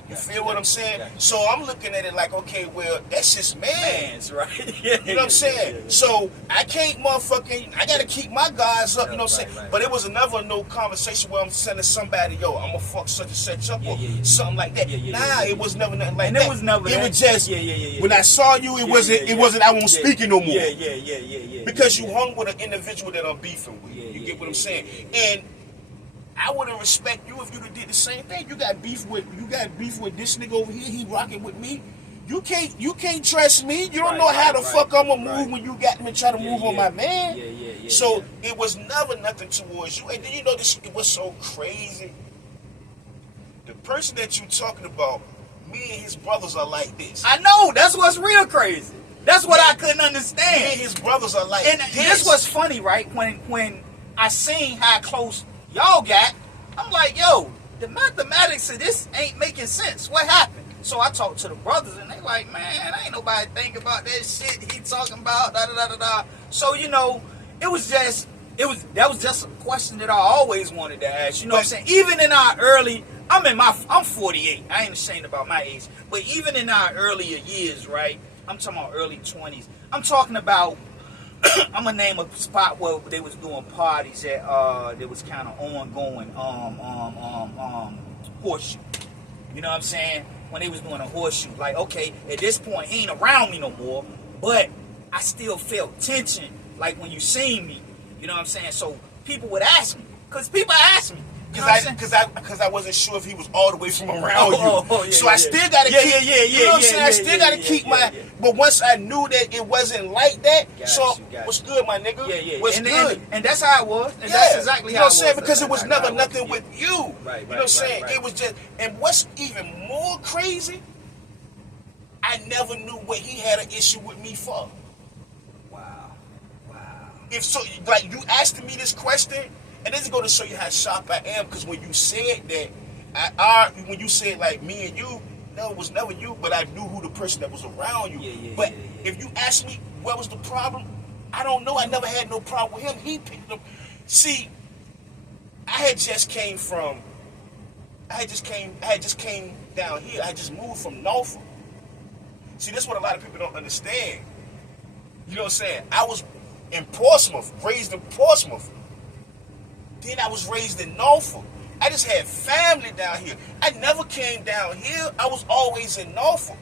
You feel what I'm saying? So I'm looking at it like, okay, well, that's just man's, right? You know what I'm saying? So I can't I got to keep my guards up, you know what I'm saying? But it was never no conversation where I'm sending somebody, yo, I'm going to fuck such and such up or something like that. It was never nothing like that. It was never It was just, when I saw you, it wasn't, I won't speak it no more. Because you hung with an individual that I'm beefing with. You get what I'm saying? And I wouldn't respect you if you did the same thing. You got beef with this nigga over here. He rocking with me. You can't trust me. You don't know how the fuck I'm gonna move when you got me try to move on my man. So it was never nothing towards you. And then it was so crazy. The person that you talking about, me and his brothers are like this. I know. That's what's real crazy. That's what I couldn't understand. Me and his brothers are like this. And this was funny, right? When I seen how close y'all got, I'm like, yo, the mathematics of this ain't making sense. What happened? So I talked to the brothers, and they like, man, ain't nobody think about that shit he talking about, da da da da da. So that was just a question that I always wanted to ask. You know what I'm saying? Even in our early, I'm 48. I ain't ashamed about my age. But even in our earlier years, right? I'm talking about early 20s. I'm talking about. I'm gonna name a spot where they was doing parties that was kind of ongoing. Horseshoe. You know what I'm saying? When they was doing a horseshoe, like, okay, at this point he ain't around me no more, but I still felt tension, like when you seen me. You know what I'm saying? So people would ask me, cause people ask me. Because I wasn't sure if he was all the way from around you. So I still gotta keep. You know what I'm saying? I still gotta keep my. But once I knew that it wasn't like that, what's good, my nigga? What's good? And that's how it was. And that's exactly how it was. You know what I'm saying? Because it was never nothing with you. Right. You know what I'm saying? It was just. And what's even more crazy, I never knew what he had an issue with me for. Wow. If so, like you asked me this question. And this is going to show you how sharp I am, because when you said that, when you said like me and you, no, it was never you, but I knew who the person that was around you. But if you ask me what was the problem, I don't know. I never had no problem with him. He picked up. See, I just came down here. I just moved from Norfolk. See, that's what a lot of people don't understand. You know what I'm saying? I was in Portsmouth, raised in Portsmouth. Then I was raised in Norfolk. I just had family down here. I never came down here. I was always in Norfolk,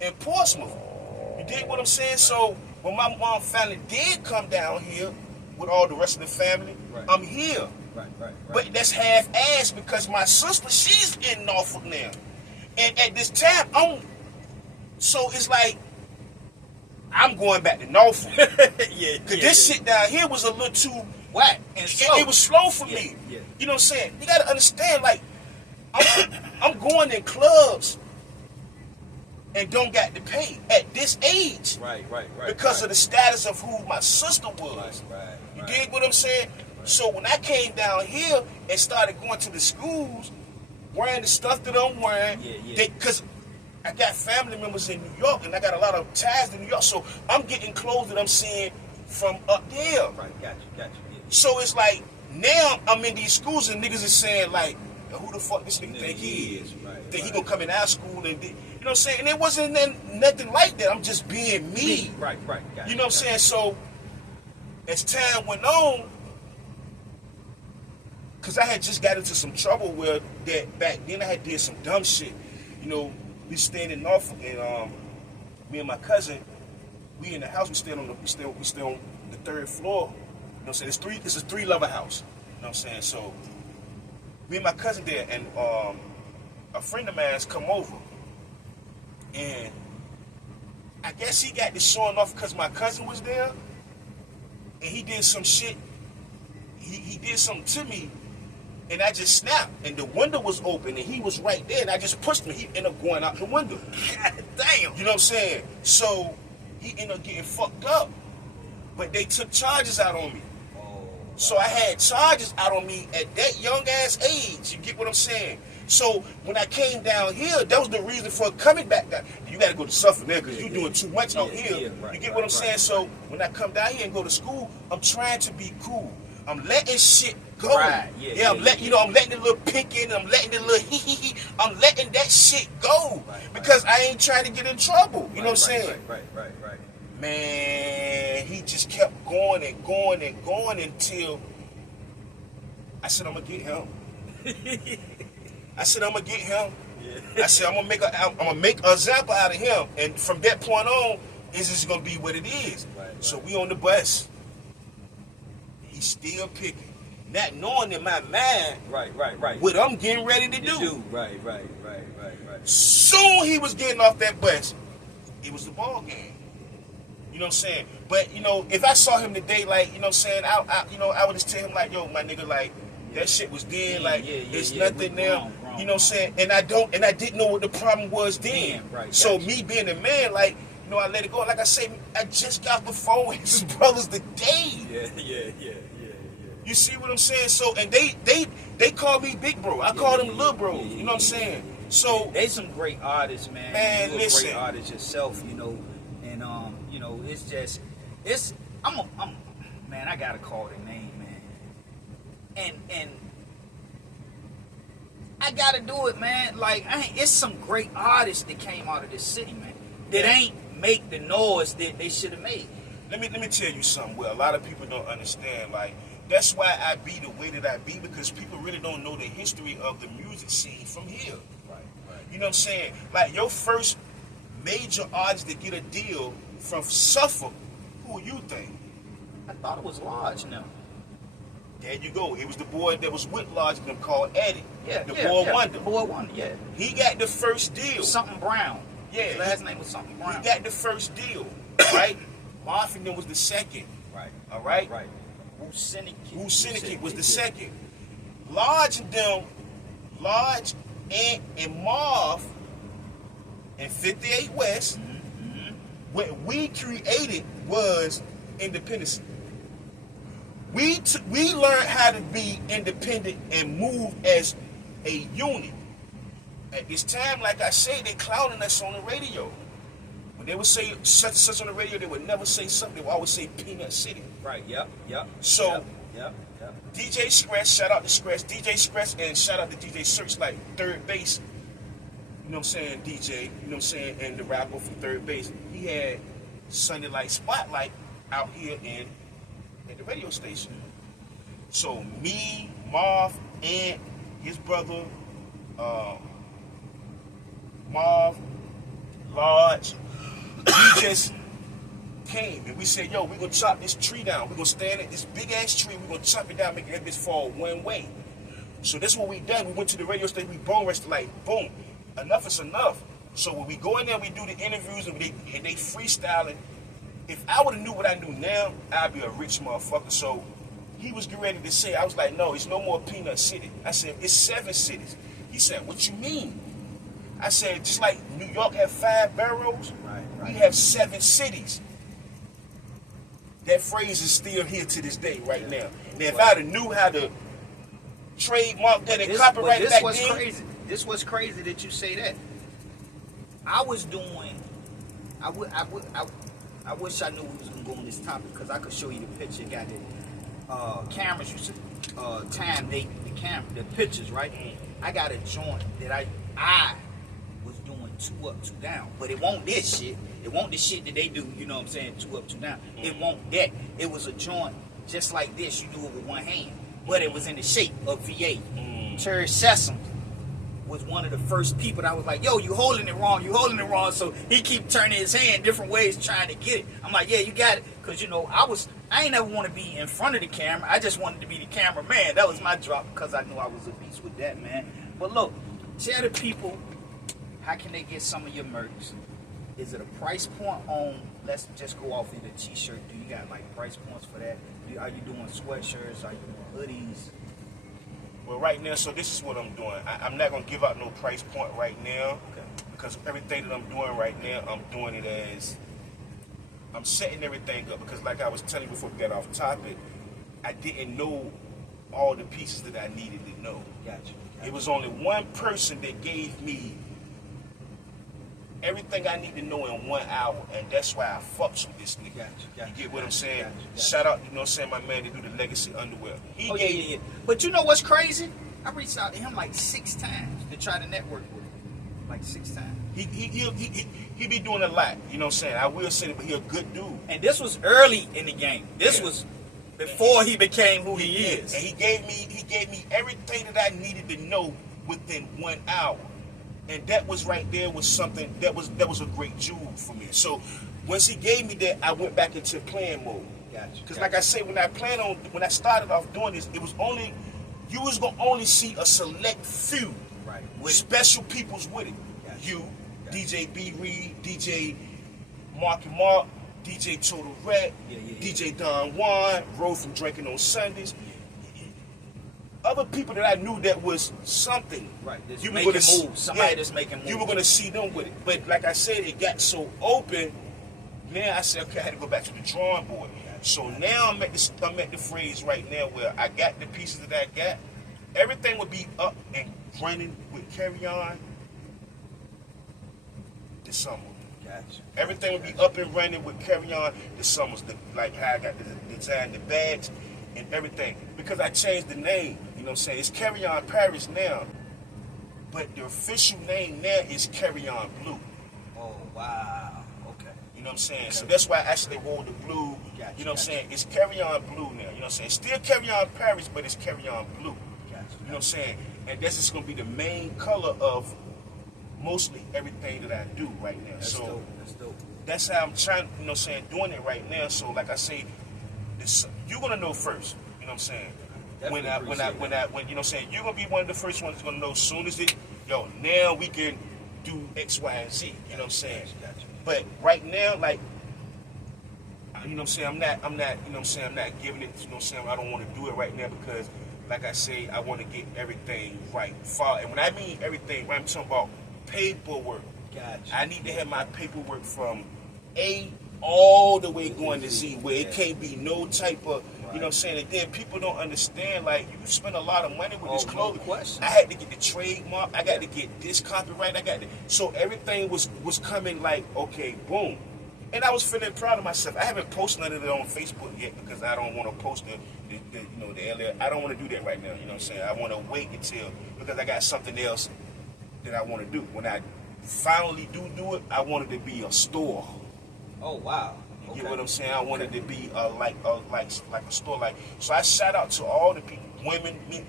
in Portsmouth. You dig what I'm saying? So when my mom finally did come down here with all the rest of the family, I'm here. Right. But that's half-assed because my sister, she's in Norfolk now. And at this time, so it's like, I'm going back to Norfolk. Because this shit down here was a little too whack. And it was slow for me. You know what I'm saying? You got to understand, like, I'm going in clubs and don't got to pay at this age. Right. Because of the status of who my sister was. You dig what I'm saying? So when I came down here and started going to the schools, wearing the stuff that I'm wearing, because I got family members in New York and I got a lot of ties to New York, so I'm getting clothes that I'm seeing from up there. Right, got you. So it's like, now I'm in these schools and niggas is saying like, who the fuck this nigga think he is? Think he gonna come in our school and you know what I'm saying? And it wasn't nothing like that. I'm just being me. Right. You know what I'm saying? So as time went on, because I had just got into some trouble where that back then I had did some dumb shit. You know, we stayed in Norfolk and me and my cousin, we in the house, we stay on the third floor. You know what I'm saying? It's a 3-level house. You know what I'm saying? So me and my cousin there, and a friend of mine's come over. And I guess he got this showing off because my cousin was there. And he did some shit. He did something to me. And I just snapped. And the window was open and he was right there. And I just pushed him. He ended up going out the window. God damn. You know what I'm saying? So he ended up getting fucked up. But they took charges out on me. So I had charges out on me at that young ass age. You get what I'm saying? So when I came down here, that was the reason for coming back down. You got to go to Suffolk there because you're doing too much out here. You get what I'm saying? So when I come down here and go to school, I'm trying to be cool. I'm letting shit go. I'm letting the little picking, I'm letting the little hee. I'm letting that shit go because I ain't trying to get in trouble. You know what I'm saying? Right. Man, he just kept going until I said, I'm gonna get him. I said, I'm gonna make an example out of him. And from that point on, it's just gonna be what it is. So we on the bus. He's still picking. Not knowing in my mind what I'm getting ready to do. Right. Soon he was getting off that bus. It was the ball game. You know what I'm saying? But, you know, if I saw him today, like, you know what I'm saying, I would just tell him, like, yo, my nigga, like, that shit was then, like, there's nothing there. You know what I'm saying? And I didn't know what the problem was then. So me being a man, like, you know, I let it go. Like I say, I just got the phone with his brothers today. Yeah. You see what I'm saying? So, and they call me big bro. I call them little bro. You know what I'm saying? So they some great artists, man. Man, You're listen. a great artist yourself, you know, and you know, it's just, I'm man, I gotta call the name, man, and I gotta do it, man. Like, it's some great artists that came out of this city, man, that ain't make the noise that they should have made. Let me tell you something. Well, a lot of people don't understand. Like, that's why I be the way that I be, because people really don't know the history of the music scene from here. Right. You know what I'm saying? Like, your first major artist to get a deal from Suffolk, who you think? I thought it was Lodge now. There you go. It was the boy that was with Lodge and them called Eddie. Yeah, the yeah, boy yeah. Wonder. The boy Wonder, yeah. He got the first deal. Something Brown. Yeah, His last name was something Brown. He got the first deal, right? Marvin was the second. Right. All right? Right. Wu Syndicate. Wu Syndicate was the second. Lodge and them, Lodge and Marv in 58 West, what we created was independence. We learned how to be independent and move as a unit. At this time, like I said, they clowning us on the radio. When they would say such and such on the radio, they would never say something. They would always say Peanut City. Right, yep. So, Yep. DJ Scratch, shout out to Scratch, DJ Scratch, and shout out to DJ Searchlight, third base. You know what I'm saying, DJ, you know what I'm saying, and the rapper from third base. He had Sunday Light Spotlight out here at the radio station. So me, Marv, and his brother, Marv, Lodge, we just came and we said, yo, we're gonna chop this tree down. We're gonna stand at this big ass tree, we're gonna chop it down, make it fall one way. So that's what we done. We went to the radio station, we bone rested, like, boom, enough is enough. So when we go in there, we do the interviews and they freestyling. If I would have knew what I knew now, I'd be a rich motherfucker. So he was getting ready to say, I was like, no, it's no more Peanut City. I said, it's 7 cities. He said, what you mean? I said, just like New York have 5 boroughs, we have 7 cities. That phrase is still here to this day right now. Now, if I'd have knew how to trademark that and copyright it back then. Crazy. This was crazy that you say that. I was doing, I wish I knew we was going to go on this topic because I could show you the picture. Got it. Cameras used to time date the pictures, right? I got a joint that I was doing 2 up, 2 down, but it won't this shit. It won't the shit that they do. You know what I'm saying? 2 up, 2 down. It won't that. It was a joint just like this. You do it with one hand, but it was in the shape of VA. Terry Sessom was one of the first people that I was like, yo, you holding it wrong. So he keep turning his hand different ways trying to get it. I'm like, yeah, you got it. Because, you know, I ain't never want to be in front of the camera. I just wanted to be the cameraman. That was my drop because I knew I was a beast with that, man. But look, tell the people, how can they get some of your merch? Is it a price point on, let's just go off of the t-shirt. Do you got like price points for that? Are you doing sweatshirts? Are you doing hoodies? Well, right now, so this is what I'm doing. I'm not going to give out no price point right now, Okay. because everything that I'm doing right now, I'm doing it as, I'm setting everything up, because like I was telling you before we got off topic, I didn't know all the pieces that I needed to know. Gotcha. It was only one person that gave me everything I need to know in 1 hour, and that's why I fucks with this nigga. Gotcha. You get what I'm saying? Gotcha. Shout out, you know what I'm saying, my man, to do the Legacy Underwear. He gave me, Yeah. But you know what's crazy? I reached out to him like 6 times to try to network with him. Like 6 times. He be doing a lot, you know what I'm saying? I will say that, but he a good dude. And this was early in the game. This was before he became who he is. And he gave me everything that I needed to know within 1 hour. And that was right there was something that was a great jewel for me. So once he gave me that, I went back into playing mode. Gotcha. Because like I said, when I started off doing this, it was only, you was gonna only see a select few with special peoples with it. Gotcha. You, DJ B Reed, DJ Mark and Mark, DJ Total Rat, DJ Don Juan, Ro from Drinking on Sundays. Other people that I knew that was something. Right. You were making gonna moves. Somebody that's making moves. You were gonna see them with it. But like I said, it got so open. Now I said, okay, I had to go back to the drawing board. So now I'm at the phrase right now where I got the pieces that I got. Everything would be up and running with Carry On the summer. Gotcha. Everything would be up and running with Carry On the summers, like how I got the design, the badge, and everything. Because I changed the name, you know what I'm saying? It's Carry On Paris now, but the official name now is Carry On Blue. Oh, wow. Okay. You know what I'm saying? Okay. So that's why I actually wore the blue. Gotcha, You know what I'm gotcha. saying? It's Carry On Blue now. You know what I'm saying? It's still Carry On Paris, but it's Carry On Blue. Gotcha. You know what I'm saying? And that's just going to be the main color of mostly everything that I do right now. That's so dope. That's dope. that's how I'm trying, you know what I'm saying, doing it right now. So like I say, this, you're going to know first. You know what I'm saying? Definitely When you know what I'm saying, you're going to be one of the first ones that's going to know as soon as it, now we can do X, Y, and Z. You know what I'm saying? Gotcha. But right now, like, you know what I'm saying, I'm not, you know what I'm saying, I'm not giving it, you know what I'm saying, I don't want to do it right now because, like I say, I want to get everything right. And when I mean everything, right, I'm talking about paperwork. Gotcha. I need to have my paperwork from A all the way going to Z, where it can't be no type of, you know what I'm saying, and then people don't understand, like, you spend a lot of money with this clothing. No question. I had to get the trademark, I got to get this copyright, so everything was coming like, okay, boom. And I was feeling proud of myself. I haven't posted none of it on Facebook yet because I don't want to post I don't want to do that right now, you know what I'm saying? I want to wait until, because I got something else that I want to do. When I finally do it, I want it to be a store. Oh, wow. You Okay. get what I'm saying? I wanted to be like a store. Like, so I shout out to all the people, women, me,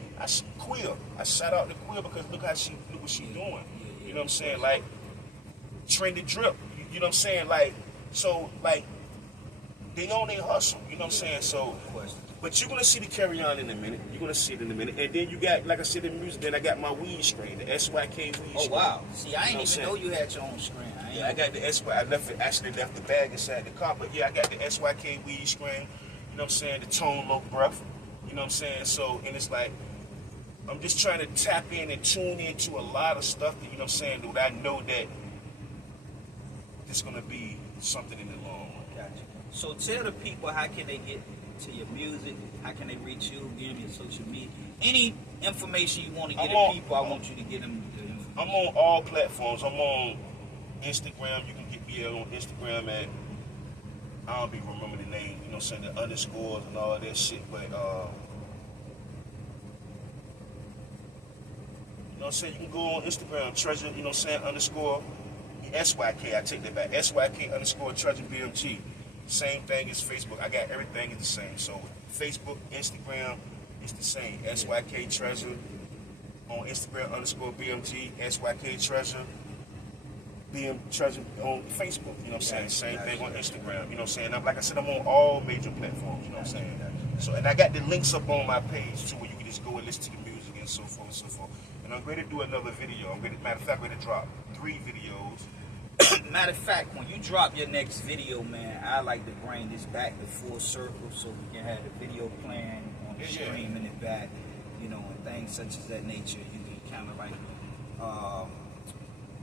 Queer. I shout out to Queer because look what she doing. You know what I'm saying? Like, Trendy Drip. You know what I'm saying? Like, so, like, they own their hustle. You know what I'm saying? So, but you're gonna see the Carry On in a minute. You're gonna see it in a minute. And then you got, like I said in music, then I got my weed strain, the SYK weed strain. Oh, wow. See, I didn't even know you had your own screen. Yeah, I got the SY. I actually left the bag inside the car, but yeah, I got the SYK weed screen. You know what I'm saying? The tone low breath. You know what I'm saying? So, and it's like, I'm just trying to tap in and tune into a lot of stuff that, you know what I'm saying, that I know that it's gonna be something in the long run. Gotcha. So tell the people, how can they get to your music? How can they reach you? Give them your social media. Any information you want to get to people, I want you to get them the information. I'm on all platforms. I'm on Instagram. You can get me on Instagram at, I don't be remember the name, you know what I'm saying, the underscores and all that shit, but you know what I'm saying, you can go on Instagram, treasure, you know what I'm saying, underscore SYK, I take that back, SYK underscore treasure BMG. Same thing as Facebook. I got everything is the same. So Facebook, Instagram, it's the same. SYK treasure on Instagram underscore BMG, SYK treasure. BM treasure on Facebook, you know what I'm saying? Same thing on Instagram, you know what I'm saying? Like I said, I'm on all major platforms, you know what I'm saying? So, and I got the links up on my page too, where you can just go and listen to the music and so forth and so forth. And I'm ready to do another video. Matter of fact, I'm ready to drop 3 videos. Matter of fact, when you drop your next video, man, I like to bring this back to full circle so we can have the video playing on the screen in the back, you know, and things such as that nature. You can kind of like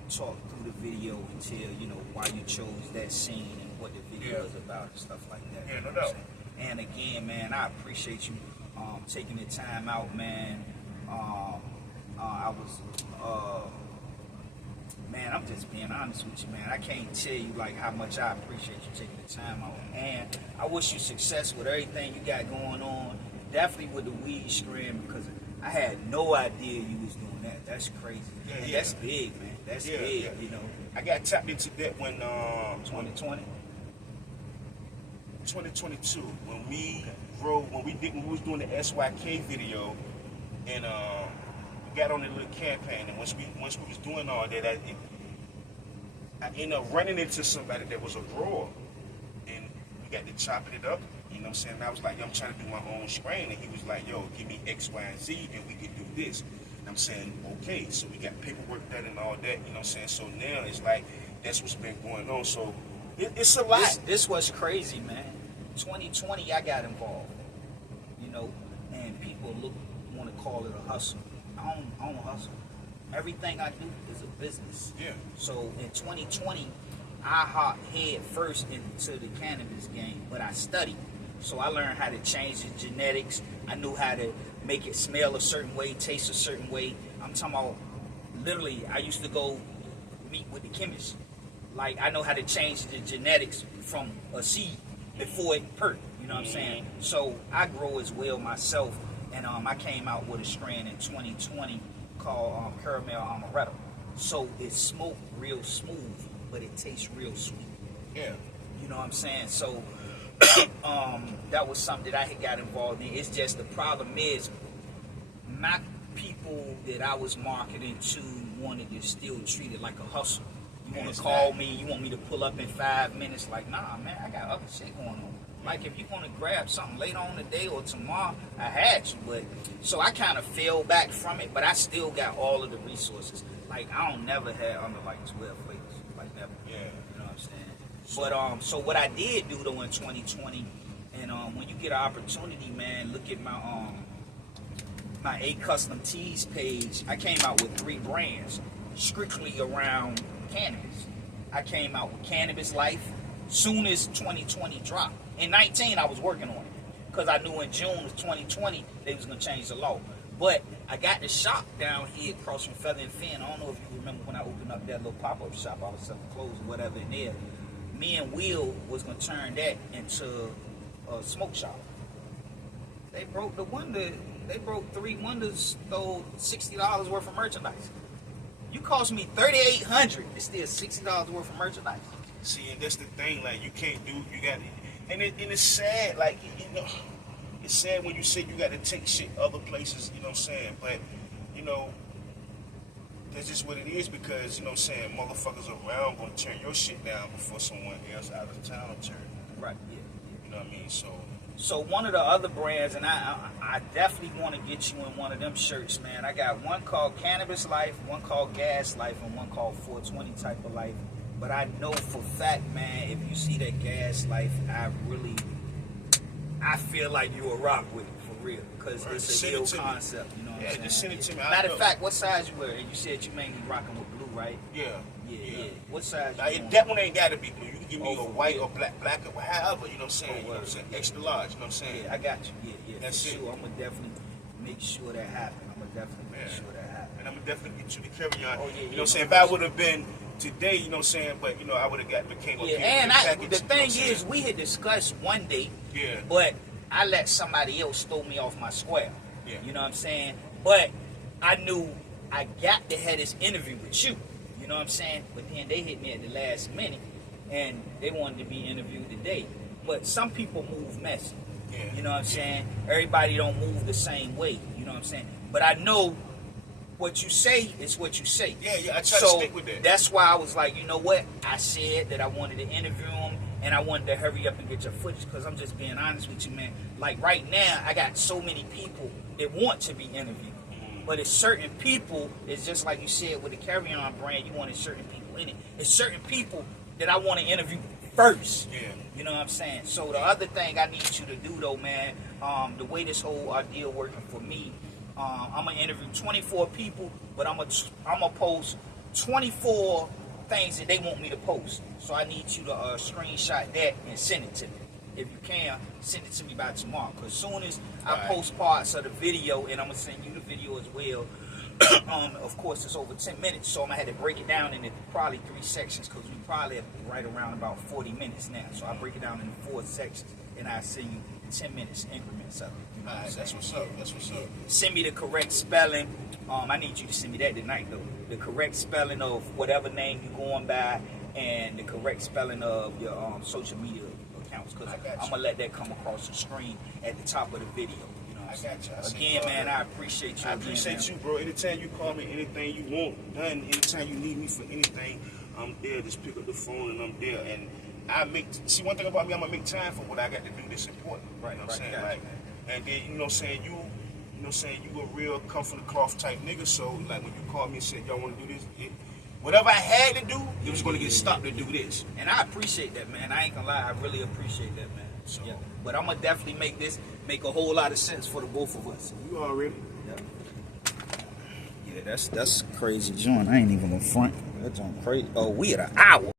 talk through the video and tell, you know, why you chose that scene and what the video is about and stuff like that. Yeah, you know no what I'm doubt. saying? And again, man, I appreciate you taking the time out, man. Man, I'm just being honest with you, man. I can't tell you like how much I appreciate you taking the time out. And I wish you success with everything you got going on. Definitely with the weed screen, because I had no idea you was doing that. That's crazy. And that's big, man. That's big, you know. I got tapped into that when 2020? 2022 when we was doing the SYK video and we got on a little campaign, and once we was doing all that, I ended up running into somebody that was a grower, and we got to chopping it up. You know what I'm saying? And I was like, yo, I'm trying to do my own strain, and he was like, yo, give me X, Y, and Z, and we can do this. And I'm saying, okay, so we got paperwork done and all that. You know what I'm saying? So now it's like that's what's been going on. So it's a lot. This was crazy, man. 2020, I got involved, you know, and people want to call it a hustle. I don't hustle. Everything I do is a business. Yeah. So in 2020, I hopped head first into the cannabis game, but I studied. So I learned how to change the genetics. I knew how to make it smell a certain way, taste a certain way. I'm talking about, literally, I used to go meet with the chemist. Like, I know how to change the genetics from a seed before it perked. You know what I'm saying? So I grow as well myself, and I came out with a strand in 2020 called Caramel Amaretto. So it's smoked real smooth, but it tastes real sweet. Yeah. You know what I'm saying? So that was something that I had got involved in. It's just the problem is my people that I was marketing to wanted to still treat it like a hustle. You want to call me, you want me to pull up in 5 minutes. Like, nah, man, I got other shit going on. Like, if you want to grab something later on today or tomorrow, I had you. But so I kind of fell back from it, but I still got all of the resources. Like, I don't never had under like 12 flavors. Like, never. Yeah. You know what I'm saying? But so what I did do though in 2020, and when you get an opportunity, man, look at my A Custom Tees page. I came out with 3 brands strictly around cannabis. I came out with Cannabis Life soon as 2020 dropped. In 19, I was working on it because I knew in June of 2020 they was gonna change the law. But I got the shop down here across from Feather and Fin. I don't know if you remember when I opened up that little pop-up shop. I was selling clothes or whatever in there. Me and Will was gonna turn that into a smoke shop. They broke the window. They broke 3 windows, stole $60 worth of merchandise. You cost me $3,800. It's still $60 worth of merchandise. See, and that's the thing. Like, you can't do. You got, and it's sad. Like, you know, it's sad when you say you got to take shit other places. You know what I'm saying? But you know, that's just what it is because you know what I'm saying. Motherfuckers around gonna turn your shit down before someone else out of town turn. Right. Yeah. You know what I mean? So one of the other brands, and I definitely want to get you in one of them shirts, man. I got one called Cannabis Life, one called Gas Life, and one called 420 type of life. But I know for fact, man, if you see that Gas Life, I feel like you will rock with it for real, because it's a real concept. You know what I'm saying? Just send it to me. Matter of fact, what size you wear? And you said you mainly rocking with blue, right? Yeah. What size? Now, that one ain't gotta be blue. You can give me a white or black or however. You know what I'm saying? You know what I'm saying? Extra large. You know what I'm saying? Yeah, I got you. Yeah. That's for it. sure. I'm gonna definitely make sure that happens. And I'm gonna definitely get you the carry-on. Oh, yeah, you know what I'm saying? If I would have been today, you know what I'm saying? But you know, I would have became a and package, the thing is, we had discussed one day. Yeah. But I let somebody else throw me off my square. Yeah. You know what I'm saying? But I knew I got to have this interview with you. You know what I'm saying? But then they hit me at the last minute, and they wanted to be interviewed today. But some people move messy. Yeah. You know what I'm saying? Everybody don't move the same way. You know what I'm saying? But I know what you say is what you say. Yeah, I try to stick with that. That's why I was like, you know what? I said that I wanted to interview him, and I wanted to hurry up and get your footage, because I'm just being honest with you, man. Like, right now, I got so many people that want to be interviewed. But it's certain people, it's just like you said with the carry-on brand, you wanted certain people in it. It's certain people that I want to interview first. Yeah. You know what I'm saying? So the other thing I need you to do, though, man, the way this whole ordeal working for me, I'm going to interview 24 people, but I'm gonna post 24 things that they want me to post. So I need you to screenshot that and send it to me. If you can, send it to me by tomorrow. Because as soon as I post parts of the video, and I'm going to send you the video as well, of course, it's over 10 minutes, so I'm going to have to break it down into probably 3 sections, because we probably have right around about 40 minutes now. So I break it down into 4 sections, and I send you 10 minutes increments of it. You know what I'm saying? That's what's up. That's what's up. Send me the correct spelling. I need you to send me that tonight, though. The correct spelling of whatever name you're going by, and the correct spelling of your social media accounts, because I'm gonna let that come across the screen at the top of the video. You know what I'm saying? Again, man, I appreciate you. I appreciate you, bro. Anytime you call me, anything you want done, anytime you need me for anything, I'm there. Just pick up the phone and I'm there. And see, one thing about me, I'm gonna make time for what I got to do. This important, right? You know what I'm saying? Like, and then you know what I'm saying, you a real come from the cloth type nigga. So like when you call me and said y'all want to do this, whatever I had to do, it was going to get stopped to do this. And I appreciate that, man. I ain't gonna lie, I really appreciate that, man. So, yeah. But I'm gonna definitely make a whole lot of sense for the both of us. You already? Yeah, that's crazy, John. I ain't even gonna front. That John crazy. Oh, we at an hour.